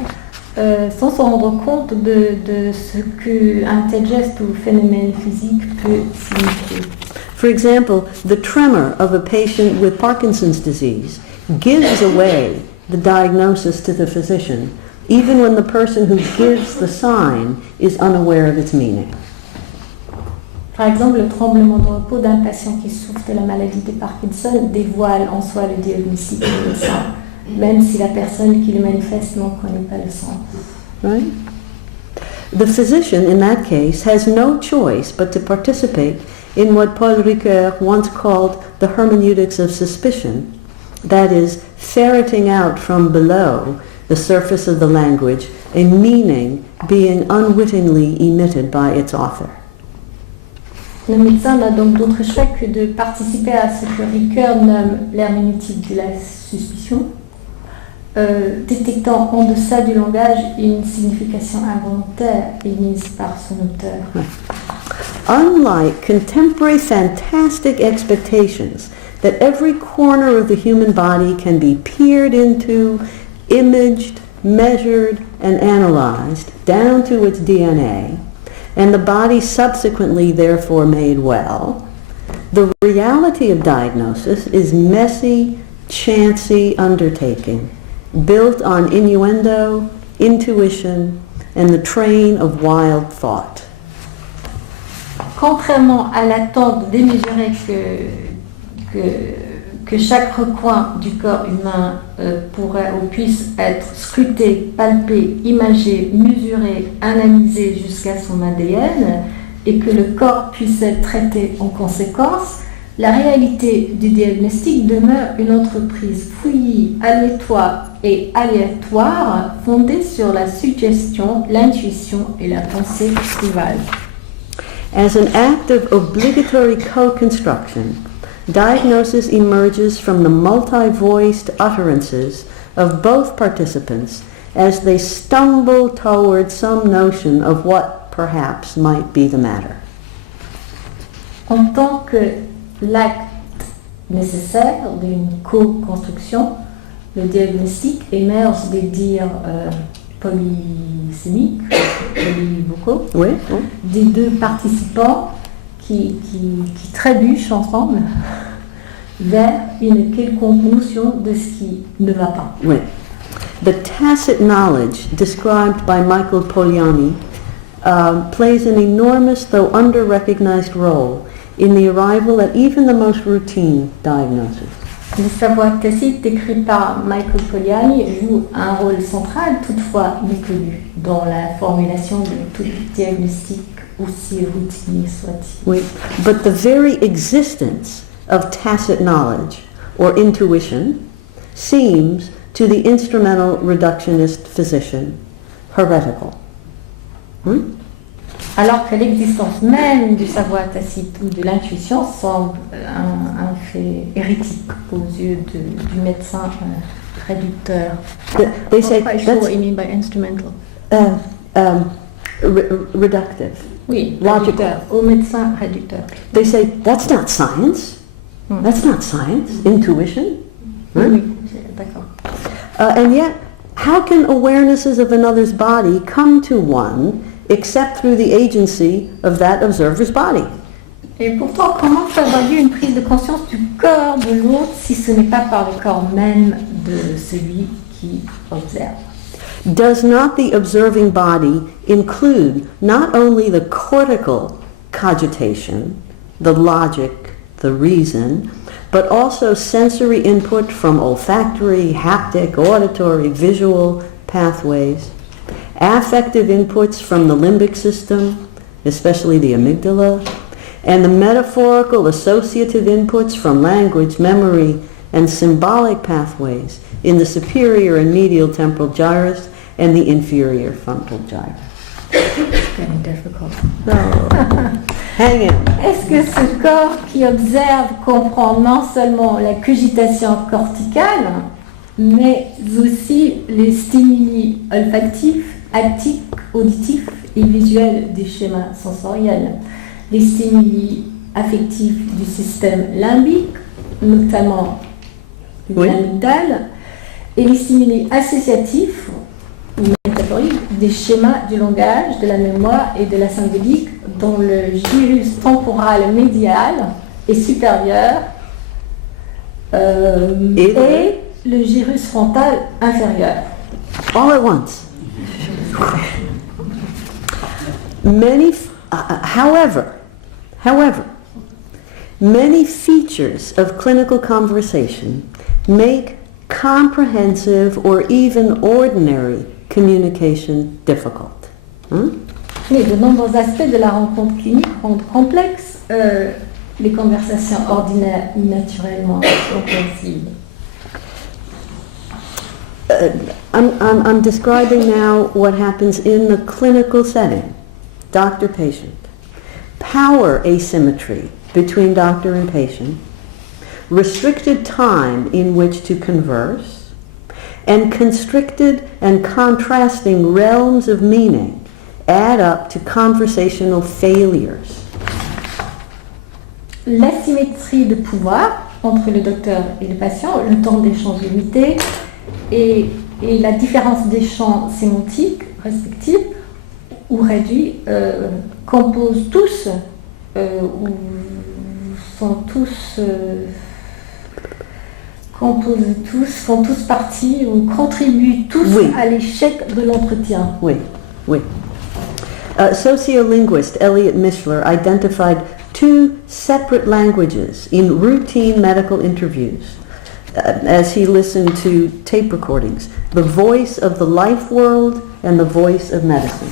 sans se rendre compte de ce qu'un tel geste ou phénomène physique peut signifier. For example, the tremor of a patient with Parkinson's disease gives away the diagnosis to the physician, even when the person who gives the sign is unaware of its meaning. Par exemple, le tremblement de repos d'un patient qui souffre de la maladie de Parkinson dévoile en soi le diagnostic du médecin, même si la personne qui le manifeste n'en connaît pas le sens. Right? The physician, in that case, has no choice but to participate in what Paul Ricoeur once called the hermeneutics of suspicion, that is, ferreting out from below the surface of the language a meaning being unwittingly emitted by its author. Le médecin n'a donc d'autre choix que de participer à ce que Ricoeur nomme l'herméneutique de la suspicion, détectant en deçà du langage une signification involontaire émise par son auteur. Unlike contemporary fantastic expectations that every corner of the human body can be peered into, imaged, measured, and analyzed down to its DNA, and the body subsequently therefore made well, the reality of diagnosis is messy, chancy undertaking, built on innuendo, intuition, and the train of wild thought. Contrairement à l'attente démesurée que chaque recoin du corps humain pourrait ou puisse être scruté, palpé, imagé, mesuré, analysé jusqu'à son ADN, et que le corps puisse être traité en conséquence, la réalité du diagnostic demeure une entreprise fouillie, aléatoire, fondée sur la suggestion, l'intuition et la pensée tribale. As an act of obligatory co-construction, diagnosis emerges from the multi-voiced utterances of both participants as they stumble toward some notion of what perhaps might be the matter. En tant que l'acte nécessaire d'une co-construction, le diagnostic émerge des dires polysémiques, polyvocaux, Oui, oui. des deux participants qui trébuchent ensemble vers une quelconque notion de ce qui ne va pas. Oui. The tacit knowledge described by Michael Pogliani plays an enormous, though under-recognized role in the arrival at even the most routine diagnosis. Le savoir tacite, écrit par Michael Polanyi, joue un rôle central, toutefois méconnu, dans la formulation de tout diagnostic, aussi routinier soit-il. Oui. But the very existence of tacit knowledge or intuition seems to the instrumental reductionist physician heretical. Alors que l'existence même du savoir tacite ou de l'intuition semble un fait hérétique aux yeux du médecin réducteur. They say Not quite sure that's what you mean by instrumental. reductive. Oui, Logical. réducteur, au médecin réducteur. They say that's not science. That's not science. Intuition. Oui, d'accord. And yet, how can awarenesses of another's body come to one except through the agency of that observer's body? Et pourtant, comment peut avoir lieu une prise de conscience du corps de l'autre si ce n'est pas par le corps même de celui qui observe? Does not the observing body include not only the cortical cogitation, the logic, the reason, but also sensory input from olfactory, haptic, auditory, visual pathways, affective inputs from the limbic system, especially the amygdala, and the metaphorical associative inputs from language, memory, and symbolic pathways in the superior and medial temporal gyrus and the inferior frontal gyrus. It's getting difficult. Hang in. Est-ce que ce corps qui observe comprend non seulement la cogitation corticale, mais aussi les stimuli olfactifs, haptiques, auditifs et visuels des schémas sensoriels, les stimuli affectifs du système limbique, notamment l'amygdale, et les stimuli associatifs ou métaphoriques des schémas du langage, de la mémoire et de la symbolique dont le gyrus temporal médial est supérieur et le gyrus frontal inférieur. All at once. However, many features of clinical conversation make comprehensive or even ordinary communication difficult. Mais de nombreux aspects de la rencontre clinique rendent complexes les conversations ordinaires ou naturellement compréhensibles. I'm describing now what happens in the clinical setting, doctor-patient. Power asymmetry between doctor and patient, restricted time in which to converse, and constricted and contrasting realms of meaning add up to conversational failures. L'asymétrie de pouvoir entre le docteur et le patient, le temps d'échange limité et la différence des champs sémantiques respectifs ou réduits composent tous ou sont tous font tous partie ou contribuent tous à l'échec de l'entretien. Oui. Sociolinguist Elliot Mishler identified two separate languages in routine medical interviews as he listened to tape recordings, the voice of the life world and the voice of medicine.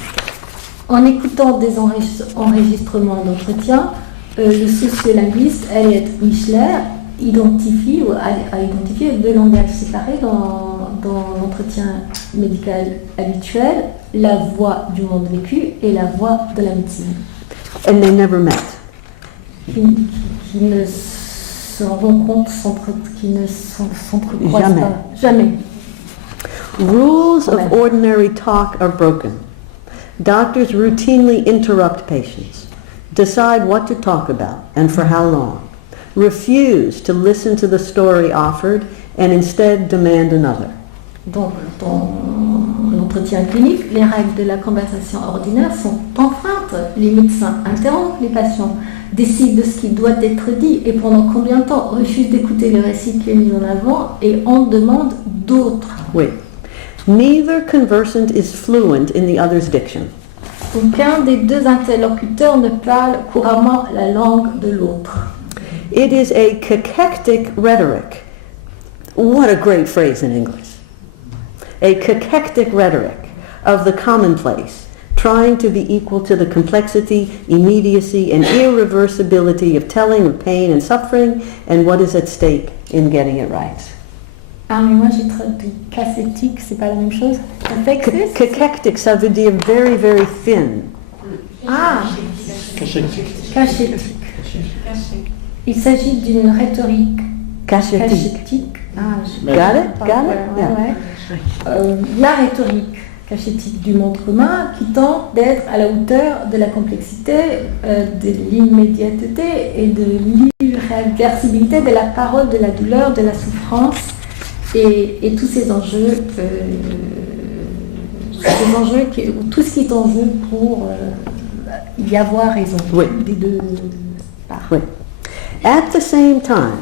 En écoutant des enregistrements d'entretien, le sociolinguiste Elliot Mishler a identifié deux langages séparés dans l'entretien médical habituel, la voix du monde vécu et la voix de la médecine. And they never met. Qui ne se rencontrent, qui ne s'entrecroisent pas. Jamais. Rules of ordinary talk are broken. Doctors routinely interrupt patients, decide what to talk about and for how long, refuse to listen to the story offered and instead demand another. Donc, dans l'entretien clinique, les règles de la conversation ordinaire sont enfreintes. Les médecins interrompent les patients, décident de ce qui doit être dit et pendant combien de temps refusent d'écouter le récit qui est mis en avant et en demandent d'autres. Oui. Neither conversant is fluent in the other's diction. Aucun des deux interlocuteurs ne parle couramment la langue de l'autre. It is a cachectic rhetoric What a great phrase in English. A cachectic rhetoric of the commonplace, trying to be equal to the complexity, immediacy, and irreversibility of telling of pain and suffering and what is at stake in getting it right. Ah, mais moi j'ai traduit cachétique, c'est pas la même chose. Cachectic, ça veut dire very, very thin. Ah, Cachétique. cachétique. Il s'agit d'une rhétorique Cachétique. cachétique. Ah, je... Mais- Got it? Got Ouais, it? ouais, ouais. La rhétorique cachétique du monde commun qui tente d'être à la hauteur de la complexité, de l'immédiateté et de l'irréversibilité de la parole, de la douleur, de la souffrance et tous ces enjeux, tout ce qui est en jeu pour y avoir raison Oui. des deux parts. Oui. At the same time,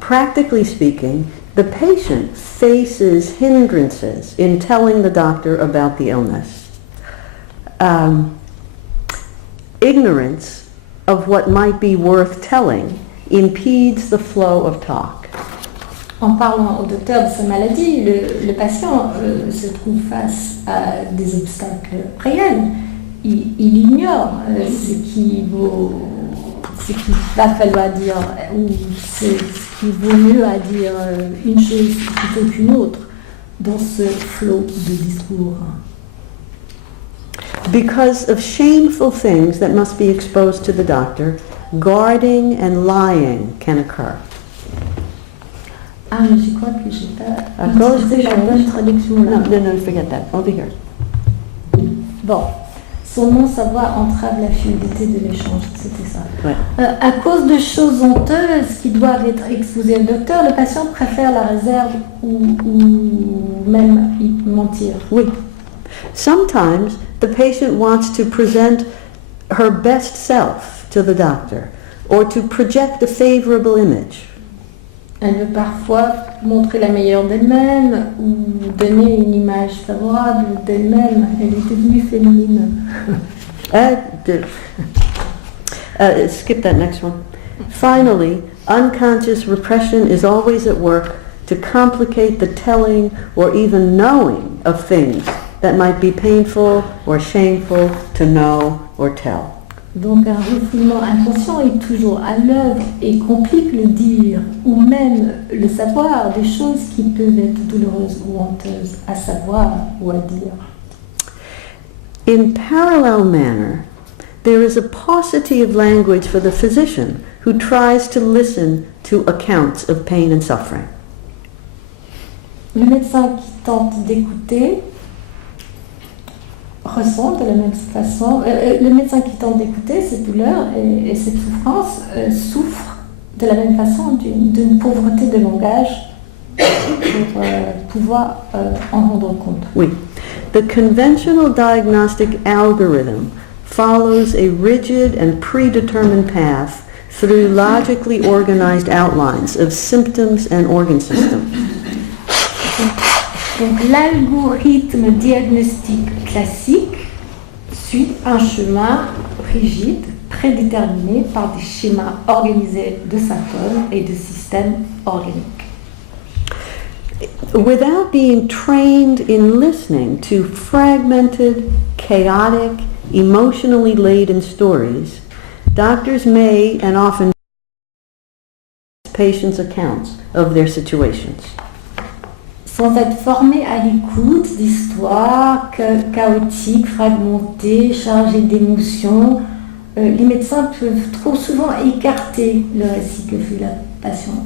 practically speaking, the patient faces hindrances in telling the doctor about the illness. Ignorance of what might be worth telling impedes the flow of talk. En parlant au docteur de sa maladie, le patient se trouve face à des obstacles réels. Il ignore ce qu'il va falloir dire ou ce qu'il vaut mieux à dire une chose plutôt qu'une autre dans ce flot de discours. Because of shameful things that must be exposed to the doctor, guarding and lying can occur. Ah, mais je crois que j'ai pas À cause utilisé des la bonne choses- traduction là. No, forget that. Over here. Bon, son non-savoir entrave la fluidité de l'échange, c'était ça. Ouais. À cause de choses honteuses qui doivent être exposées au docteur, le patient préfère la réserve ou même y mentir. Oui. Sometimes the patient wants to present her best self to the doctor or to project a favorable image. Elle veut parfois montrer la meilleure d'elle-même ou donner une image favorable d'elle-même. Elle est devenue féminine. Skip that next one. Finally, unconscious repression is always at work to complicate the telling or even knowing of things that might be painful or shameful to know or tell. Donc un refoulement inconscient est toujours à l'œuvre et complique le dire ou même le savoir des choses qui peuvent être douloureuses ou honteuses à savoir ou à dire. In parallel manner, there is a paucity of language for the physician who tries to listen to accounts of pain and suffering. Le médecin qui tente d'écouter ressent de la même façon, le médecin qui tente d'écouter cette douleur et cette souffrance souffre de la même façon d'une pauvreté de langage pour pouvoir en rendre compte. Oui. The conventional diagnostic algorithm follows a rigid and predetermined path through logically organized outlines of symptoms and organ systems. Donc l'algorithme diagnostique classique suit un chemin rigide, prédéterminé par des schémas organisés de symptômes et de systèmes organiques. Without being trained in listening to fragmented, chaotic, emotionally laden stories, doctors may and often patients' accounts of their situations. Sans être formés à l'écoute d'histoires chaotiques, fragmentées, chargées d'émotions, les médecins peuvent trop souvent écarter le récit que fait le patient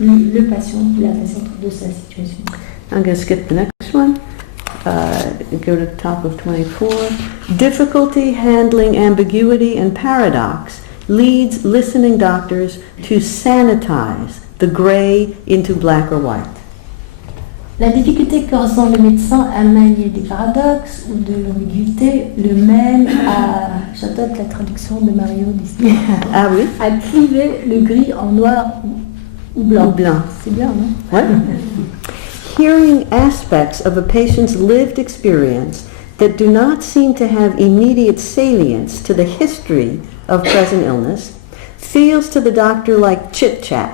ou la patiente de sa situation. I'm going to skip the next one. Go to the top of 24. Difficulty handling ambiguity and paradox leads listening doctors to sanitize the gray into black or white. La difficulté que ressent le médecin à manier des paradoxes ou de l'ambiguïté le mène à, j'adore la traduction de Mario d'ici, Ah oui? à cliver le gris en noir ou blanc. Ou blanc. C'est bien, non? What? Hearing aspects of a patient's lived experience that do not seem to have immediate salience to the history of present illness feels to the doctor like chit-chat.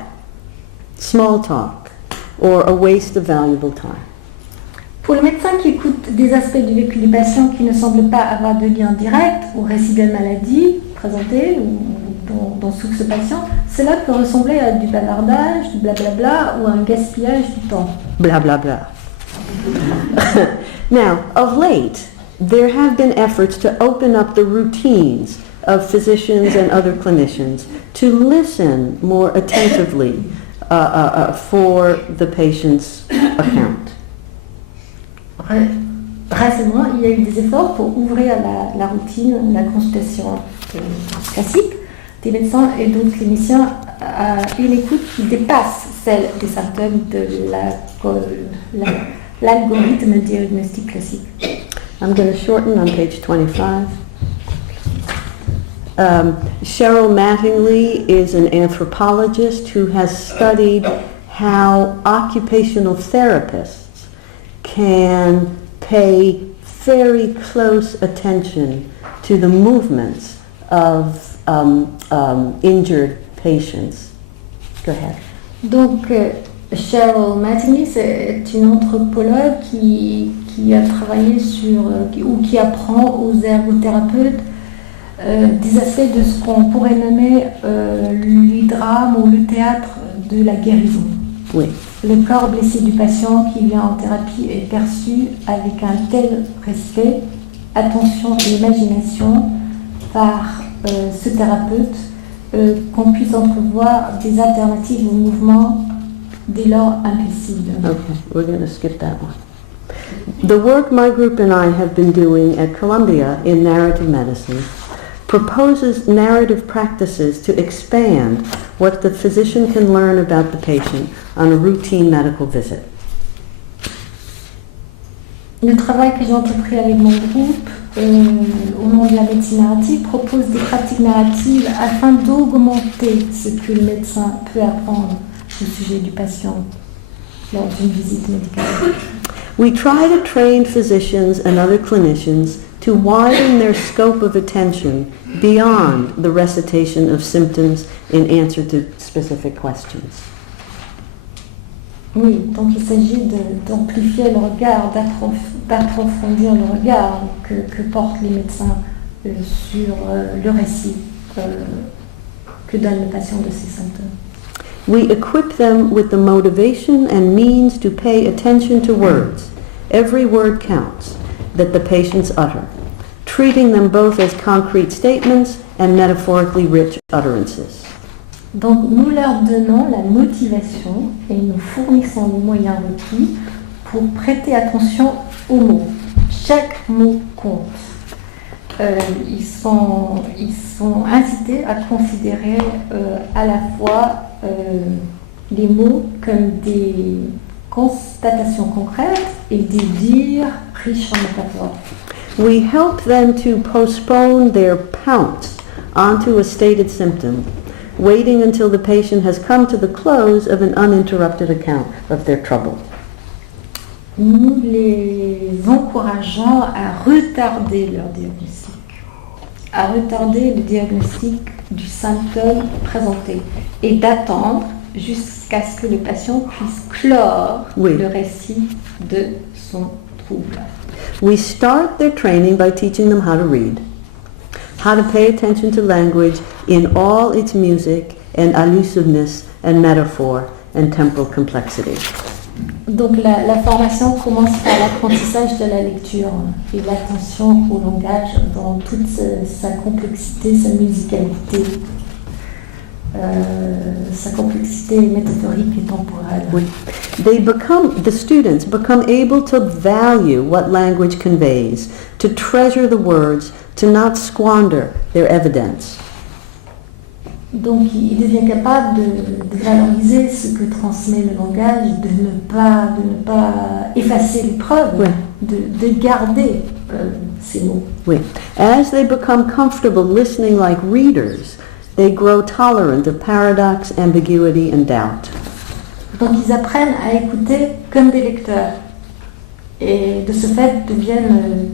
small talk, or a waste of valuable time. Pour le médecin qui écoute des aspects du vécu du patient qui ne semblent pas avoir de lien direct au récit de la maladie présentée ou dont souffre ce patient, cela peut ressembler à du bavardage, du blablabla ou à un gaspillage du temps. Blah, blah, blah. Now, of late, there have been efforts to open up the routines of physicians and other clinicians to listen more attentively for the patient's account. Récemment, il y a eu des efforts pour ouvrir la routine, la consultation classique des médecins et d'autres cliniciens à une écoute qui dépasse celle des symptômes de l'algorithme diagnostic classique. I'm going to shorten on page 25. Cheryl Mattingly is an anthropologist who has studied how occupational therapists can pay very close attention to the movements of injured patients. Go ahead. Donc, Cheryl Mattingly, c'est une anthropologue qui a travaillé sur, ou qui apprend aux ergothérapeutes des aspects de ce qu'on pourrait nommer les drames ou le théâtre de la guérison. Oui. Le corps blessé du patient qui vient en thérapie est perçu avec un tel respect, attention et imagination par ce thérapeute qu'on puisse entrevoir des alternatives au mouvement dès lors impossible. Okay, we're going to skip that one. The work my group and I have been doing at Columbia in narrative medicine proposes narrative practices to expand what the physician can learn about the patient on a routine medical visit. Le travail que j'ai entrepris avec mon groupe au nom de la médecine narrative propose des pratiques narratives afin d'augmenter ce que le médecin peut apprendre au sujet du patient lors d'une visite médicale. We try to train physicians and other clinicians to widen their scope of attention beyond the recitation of symptoms in answer to specific questions. Oui, donc il s'agit d'amplifier le regard, d'approfondir le regard que portent les médecins sur le récit que donne le patient de ses symptômes. We equip them with the motivation and means to pay attention to words, every word counts, that the patients utter, treating them both as concrete statements and metaphorically rich utterances. Donc nous leur donnons la motivation et nous fournissons les moyens requis pour prêter attention aux mots. Chaque mot compte. Ils sont incités à considérer à la fois les mots comme des constatations concrètes et des dires riches en métaphores. We help them to postpone their pounce onto a stated symptom, waiting until the patient has come to the close of an uninterrupted account of their trouble. Nous les encourageons à retarder leur diagnostic, à retarder le diagnostic du symptôme présenté et d'attendre jusqu'à ce que le patient puisse clore le récit de son trouble. We start their training by teaching them how to read, how to pay attention to language in all its music and allusiveness and metaphor and temporal complexity. Donc la formation commence par l'apprentissage de la lecture et l'attention au langage dans toute sa complexité, sa musicalité, sa complexité métaphorique et temporelle. The students become able to value what language conveys, to treasure the words, to not squander their evidence. Donc il devient capable de valoriser ce que transmet le langage, de ne pas effacer les preuves, de garder ces mots. Oui. As they become comfortable listening like readers, they grow tolerant of paradox, ambiguity and doubt. Donc ils apprennent à écouter comme des lecteurs et de ce fait deviennent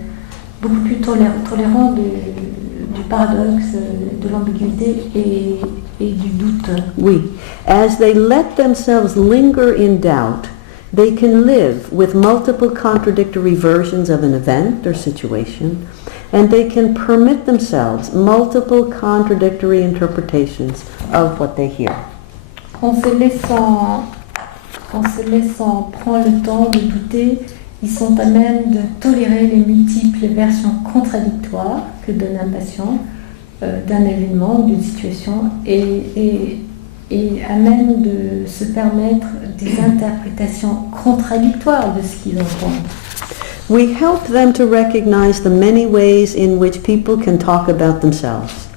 beaucoup plus tolérants du paradoxe, de l'ambiguïté et et du doute. Oui. As they let themselves linger in doubt, they can live with multiple contradictory versions of an event or situation, and they can permit themselves multiple contradictory interpretations of what they hear. En se laissant prendre le temps de douter, ils sont à même de tolérer les multiples versions contradictoires que donne un patient d'un événement ou d'une situation et à même de se permettre des interprétations contradictoires de ce qu'ils entendent. We help them to recognize the many ways in which people can talk about themselves,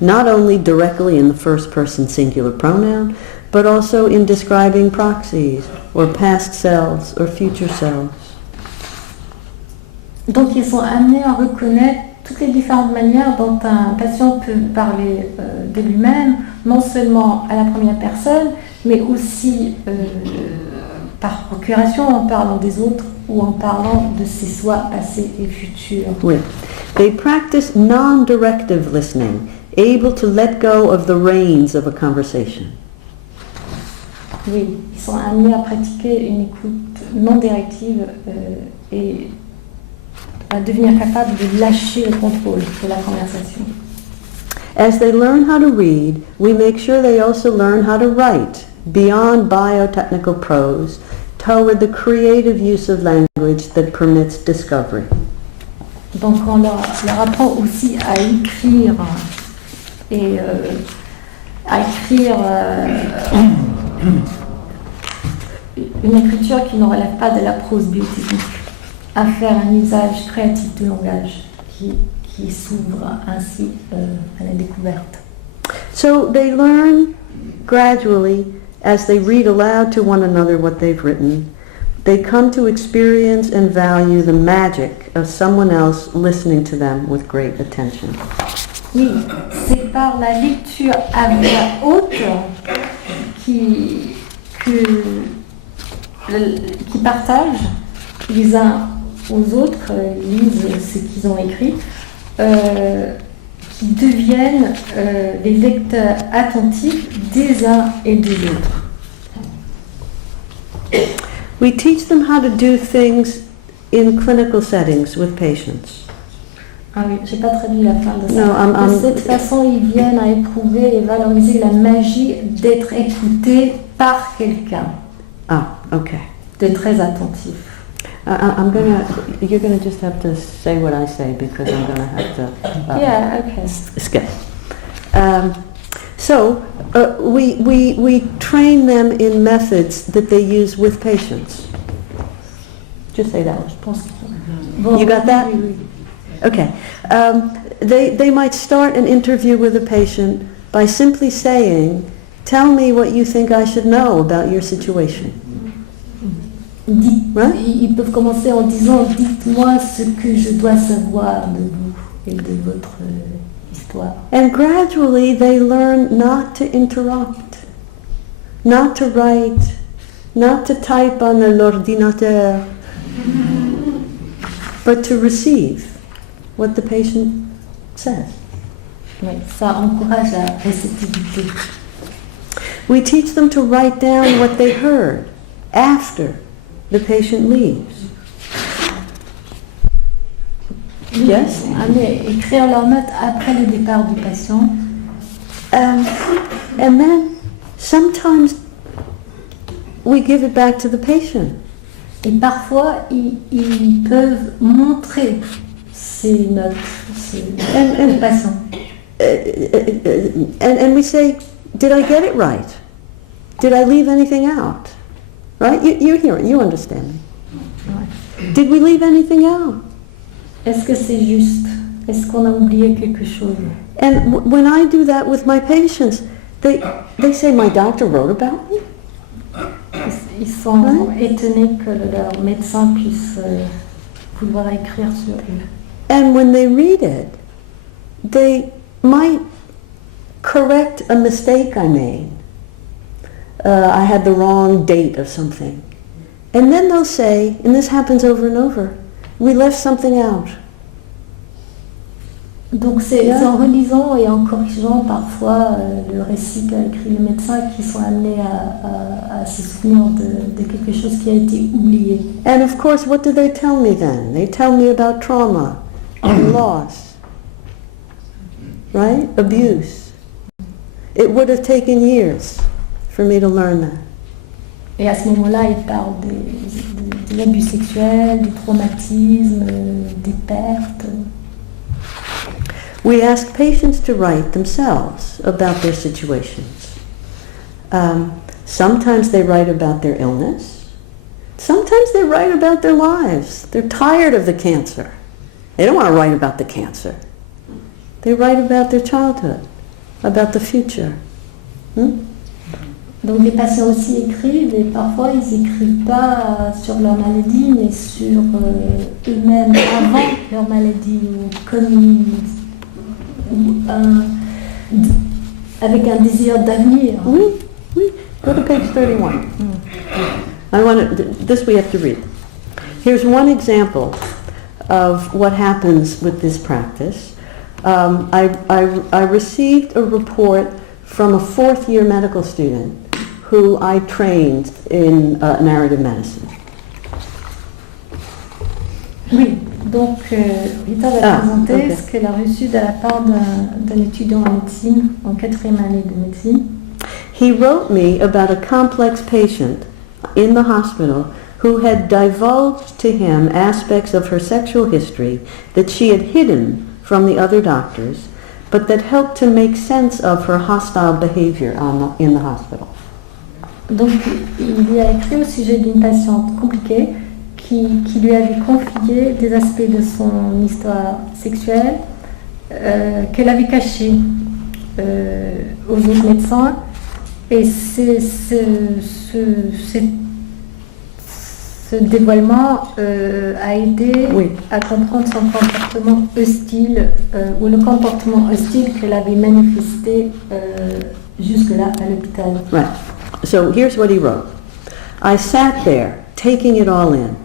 not only directly in the first person singular pronoun, but also in describing proxies, or past selves, or future selves. Donc ils sont amenés à reconnaître toutes les différentes manières dont un patient peut parler de lui-même, non seulement à la première personne, mais aussi par procuration en parlant des autres ou en parlant de ses soi passés et futurs. Oui. They practice non-directive listening, able to let go of the reins of a conversation. Oui, ils sont amenés à pratiquer une écoute non directive et à devenir capables de lâcher le contrôle de la conversation. As they learn how to read, we make sure they also learn how to write, beyond biotechnical prose, toward the creative use of language that permits discovery. Donc on leur apprend aussi à écrire et une écriture qui ne relève pas de la prose biotechnique, à faire un usage créatif du langage qui s'ouvre ainsi à la découverte. So they learn gradually as they read aloud to one another what they've written. They come to experience and value the magic of someone else listening to them with great attention. Oui, c'est par la lecture à voix haute qui partagent les uns aux autres, lisent ce qu'ils ont écrit, qui deviennent les lecteurs attentifs des uns et des autres. We teach them how to do things in clinical settings with patients. Ah oui, j'ai pas traduit la fin de ça. No, de cette façon, ils viennent à éprouver et valoriser la magie d'être écoutés par quelqu'un, Ah, okay. de très attentif. You're gonna just have to say what I say because I'm gonna have to Yeah, okay. skip. We train them in methods that they use with patients. Just say that. Je pense que... Bon, You got that? Oui, oui. Okay. They might start an interview with a patient by simply saying, "Tell me what you think I should know about your situation." Right? Ils peuvent commencer en disant « Dites-moi ce que je dois savoir de vous et de votre histoire. » And gradually they learn not to interrupt, not to write, not to type on l'ordinateur, but to receive what the patient says. Oui, ça encourage la réceptivité. We teach them to write down what they heard after the patient leaves. Yes? Allez, écrire leurs notes après le départ du patient. And then sometimes we give it back to the patient. Et parfois, ils peuvent montrer ces notes au patient. And we say, did I get it right? Did I leave anything out? Right? You hear it, you understand me. Ouais. Did we leave anything out? Est-ce que c'est juste? Est-ce qu'on a oublié quelque chose? And when I do that with my patients, they say, my doctor wrote about me? Ils sont étonnés que leur médecin puisse pouvoir écrire sur eux. And when they read it, they might correct a mistake I made. I had the wrong date of something. And then they'll say, and this happens over and over, we left something out. Donc c'est en relisant et en corrigeant parfois le récit qu'a écrit le médecin qui sont amenés à se souvenir de quelque chose qui a été oublié. And of course, what do they tell me then? They tell me about trauma and loss, right? Abuse. It would have taken years for me to learn that. Et à ce moment-là, il parle des abus sexuels, du traumatisme, des pertes. We ask patients to write themselves about their situations. Sometimes they write about their illness. Sometimes they write about their lives. They're tired of the cancer. They don't want to write about the cancer. They write about their childhood, about the future. Donc les patients aussi écrivent, et parfois ils n'écrivent pas sur leur maladie, mais sur eux-mêmes avant leur maladie, ou comme avec un désir d'avenir. Oui, oui. Go to page 31. This we have to read. Here's one example of what happens with this practice. I received a report from a fourth-year medical student who I trained in narrative medicine. Oui, donc Rita va présenter ce qu'elle a reçu de la part d'un étudiant en médecine, en 4e année de médecine. He wrote me about a complex patient in the hospital who had divulged to him aspects of her sexual history that she had hidden from the other doctors, but that helped to make sense of her hostile behavior in the hospital. Donc, il lui a écrit au sujet d'une patiente compliquée qui lui avait confié des aspects de son histoire sexuelle qu'elle avait cachés aux autres médecins. Et ce dévoilement a aidé à comprendre son comportement hostile, ou le comportement hostile qu'elle avait manifesté jusque-là à l'hôpital. Right. So here's what he wrote. I sat there, taking it all in.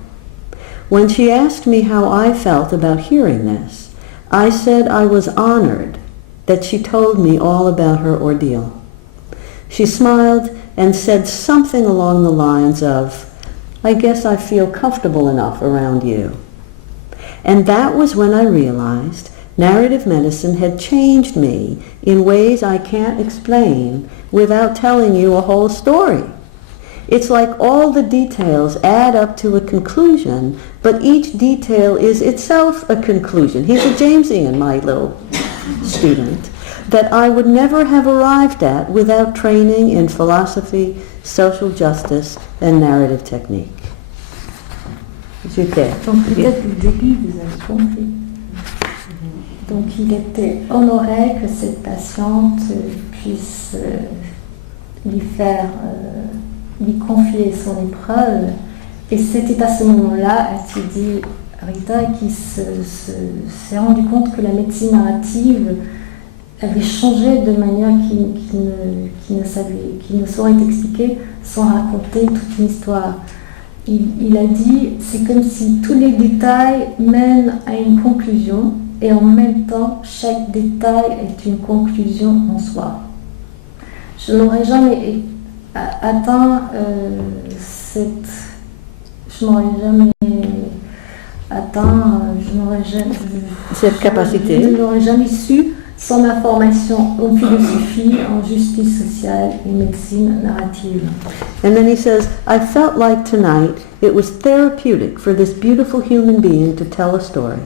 When she asked me how I felt about hearing this, I said I was honored that she told me all about her ordeal. She smiled and said something along the lines of, I guess I feel comfortable enough around you. And that was when I realized narrative medicine had changed me in ways I can't explain without telling you a whole story. It's like all the details add up to a conclusion, but each detail is itself a conclusion. He's a Jamesian, my little student, that I would never have arrived at without training in philosophy, social justice, and narrative technique. Donc peut-être au début vous avez compris. Donc il était honoré que cette patiente puisse lui confier son épreuve. Et c'était à ce moment-là, elle s'est dit, Rita, qui s'est rendu compte que la médecine narrative avait changé de manière qui ne saurait expliquer sans raconter toute une histoire. Il a dit, c'est comme si tous les détails mènent à une conclusion et en même temps, chaque détail est une conclusion en soi. Je n'aurais jamais atteint cette capacité. Je n'aurais jamais su sans ma formation en philosophie, en justice sociale et médecine narrative. And then he says, I felt like tonight it was therapeutic for this beautiful human being to tell a story.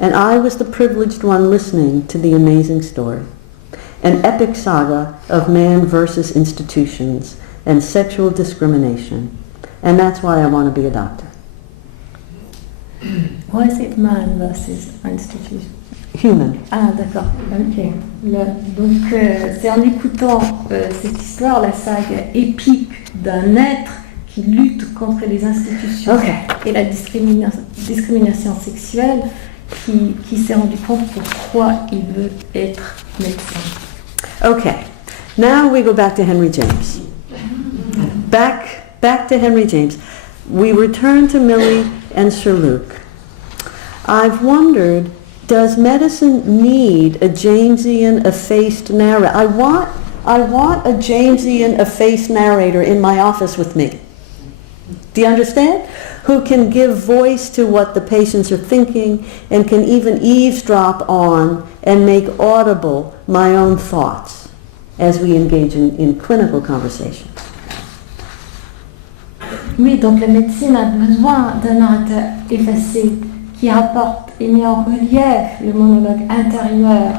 And I was the privileged one listening to the amazing story. An epic saga of man versus institutions and sexual discrimination. And that's why I want to be a doctor. Why is it man versus institution? Human. Ah, d'accord. Ok. Donc, c'est en écoutant cette histoire, la saga épique d'un être qui lutte contre les institutions et la discrimination sexuelle, qui s'est rendu compte pourquoi il veut être médecin. Okay. Now we go back to Henry James. Back to Henry James. We return to Millie and Sir Luke. I've wondered Does medicine need a Jamesian effaced narrator? I want a Jamesian effaced narrator in my office with me. Do you understand? Who can give voice to what the patients are thinking and can even eavesdrop on and make audible my own thoughts as we engage in clinical conversations. Oui, donc la médecine a besoin d'un narrateur effacé qui rapporte et met en relief le monologue intérieur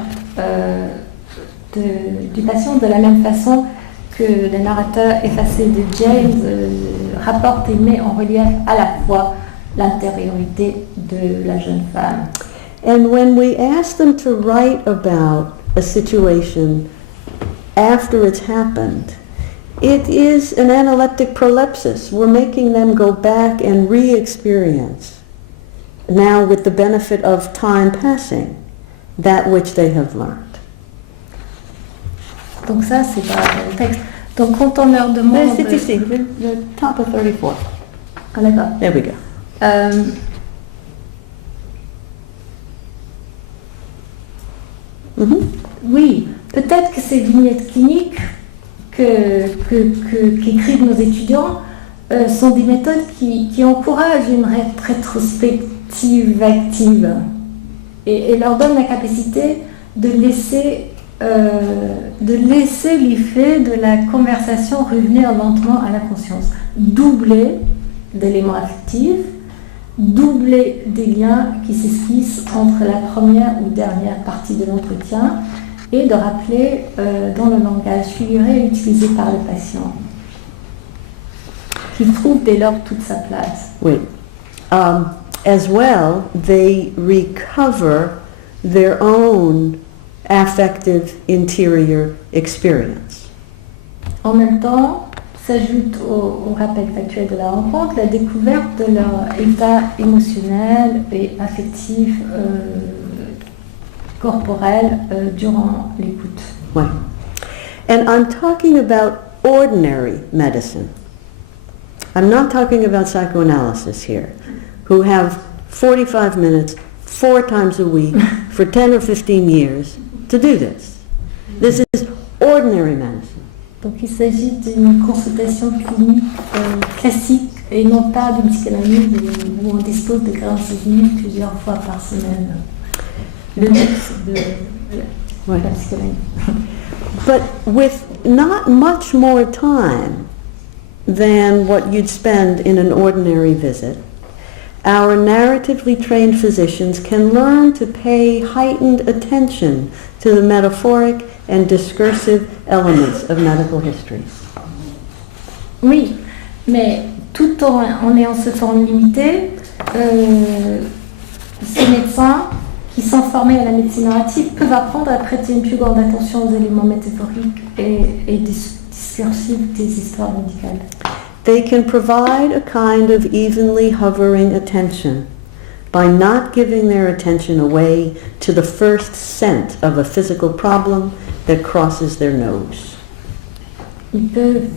du patient de la même façon que le narrateur effacé de James rapporte et met en relief à la fois l'intériorité de la jeune femme. And when we ask them to write about a situation after it's happened, it is an analeptic prolepsis. We're making them go back and re-experience, now with the benefit of time passing, that which they have learned. Donc ça, c'est pas le texte. Donc quand on leur demande... C'est ici, the top of 34. Ah d'accord. There we go. Oui, peut-être que ces vignettes cliniques qu'écrivent nos étudiants sont des méthodes qui encouragent une rétrospective active et leur donnent la capacité de laisser l'effet de la conversation revenir lentement à la conscience, doubler d'éléments affectifs, doubler des liens qui s'esquissent entre la première ou dernière partie de l'entretien et de rappeler dans le langage figuré utilisé par le patient, qui trouve dès lors toute sa place. Oui. As well, they recover their own affective interior experience. En même temps, s'ajoute au rappel factuel de la rencontre la découverte de leur état émotionnel et affectif corporel durant l'écoute. Ouais. And I'm talking about ordinary medicine. I'm not talking about psychoanalysis here, who have 45 minutes 4 times a week for 10 or 15 years to do this. This is ordinary medicine. Donc il s'agit d'une consultation clinique classique et non pas d'une psychanalyse où on dispose de 15 minutes plusieurs fois par semaine. Le luxe de la psychanalyse. But with not much more time than what you'd spend in an ordinary visit, our narratively trained physicians can learn to pay heightened attention to the metaphoric and discursive elements of medical history. Oui, mais tout en ayant ce temps limité, ces médecins qui sont formés à la médecine narrative peuvent apprendre à prêter une plus grande attention aux éléments métaphoriques et discursifs des histoires médicales. They can provide a kind of evenly hovering attention by not giving their attention away to the first scent of a physical problem that crosses their nose. Ils peuvent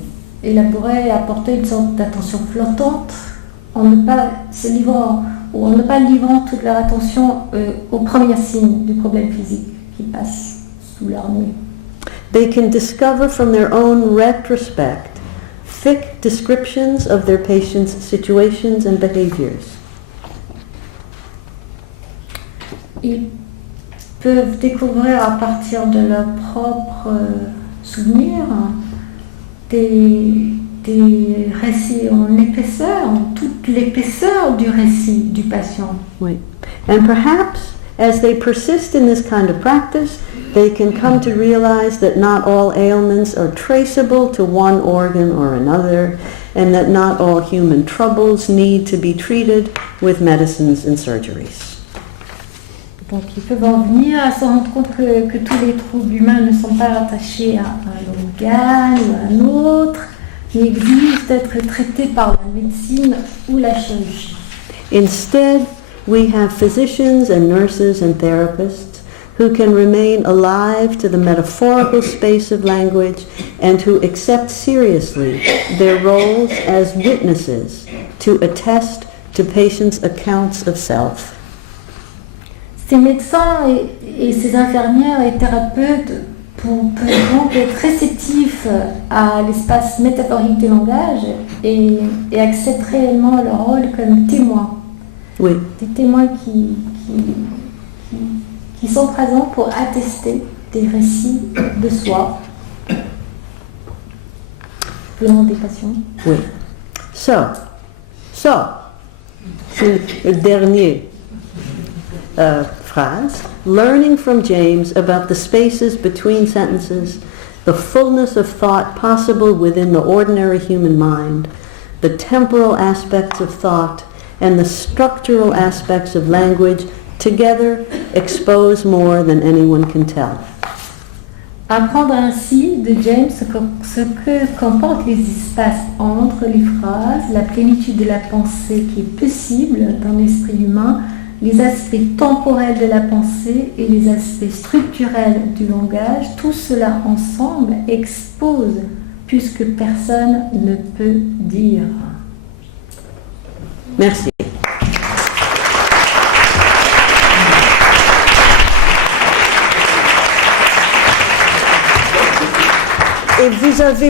élaborer et apporter une sorte d'attention flottante en ne pas se livrant ou en ne pas livrant toute leur attention aux premiers signes du problème physique qui passe sous leur nez. They can discover from their own retrospect thick descriptions of their patients' situations and behaviors. Ils peuvent découvrir à partir de leurs propres souvenirs des récits en épaisseur, en toute l'épaisseur du récit du patient. Oui. And perhaps as they persist in this kind of practice, they can come to realize that not all ailments are traceable to one organ or another, and that not all human troubles need to be treated with medicines and surgeries. Donc ils peuvent en venir à se rendre compte que tous les troubles humains ne sont pas rattachés à un organe ou à un autre, mais exigent d'être traités par la médecine ou la chirurgie. Instead, we have physicians and nurses and therapists who can remain alive to the metaphorical space of language and who accept seriously their roles as witnesses to attest to patients' accounts of self. Ces médecins et ces infirmières et thérapeutes peuvent donc être réceptifs à l'espace métaphorique du langage et acceptent réellement leur rôle comme témoins. Oui. Des témoins qui sont présents pour attester des récits de soi, venant des patients. Oui. C'est le dernier phrase. Learning from James about the spaces between sentences, the fullness of thought possible within the ordinary human mind, the temporal aspects of thought, and the structural aspects of language together expose more than anyone can tell. Apprendre ainsi de James ce que comportent les espaces entre les phrases, la plénitude de la pensée qui est possible dans l'esprit humain, les aspects temporels de la pensée et les aspects structurels du langage, tout cela ensemble expose plus que personne ne peut dire. Merci. Et vous avez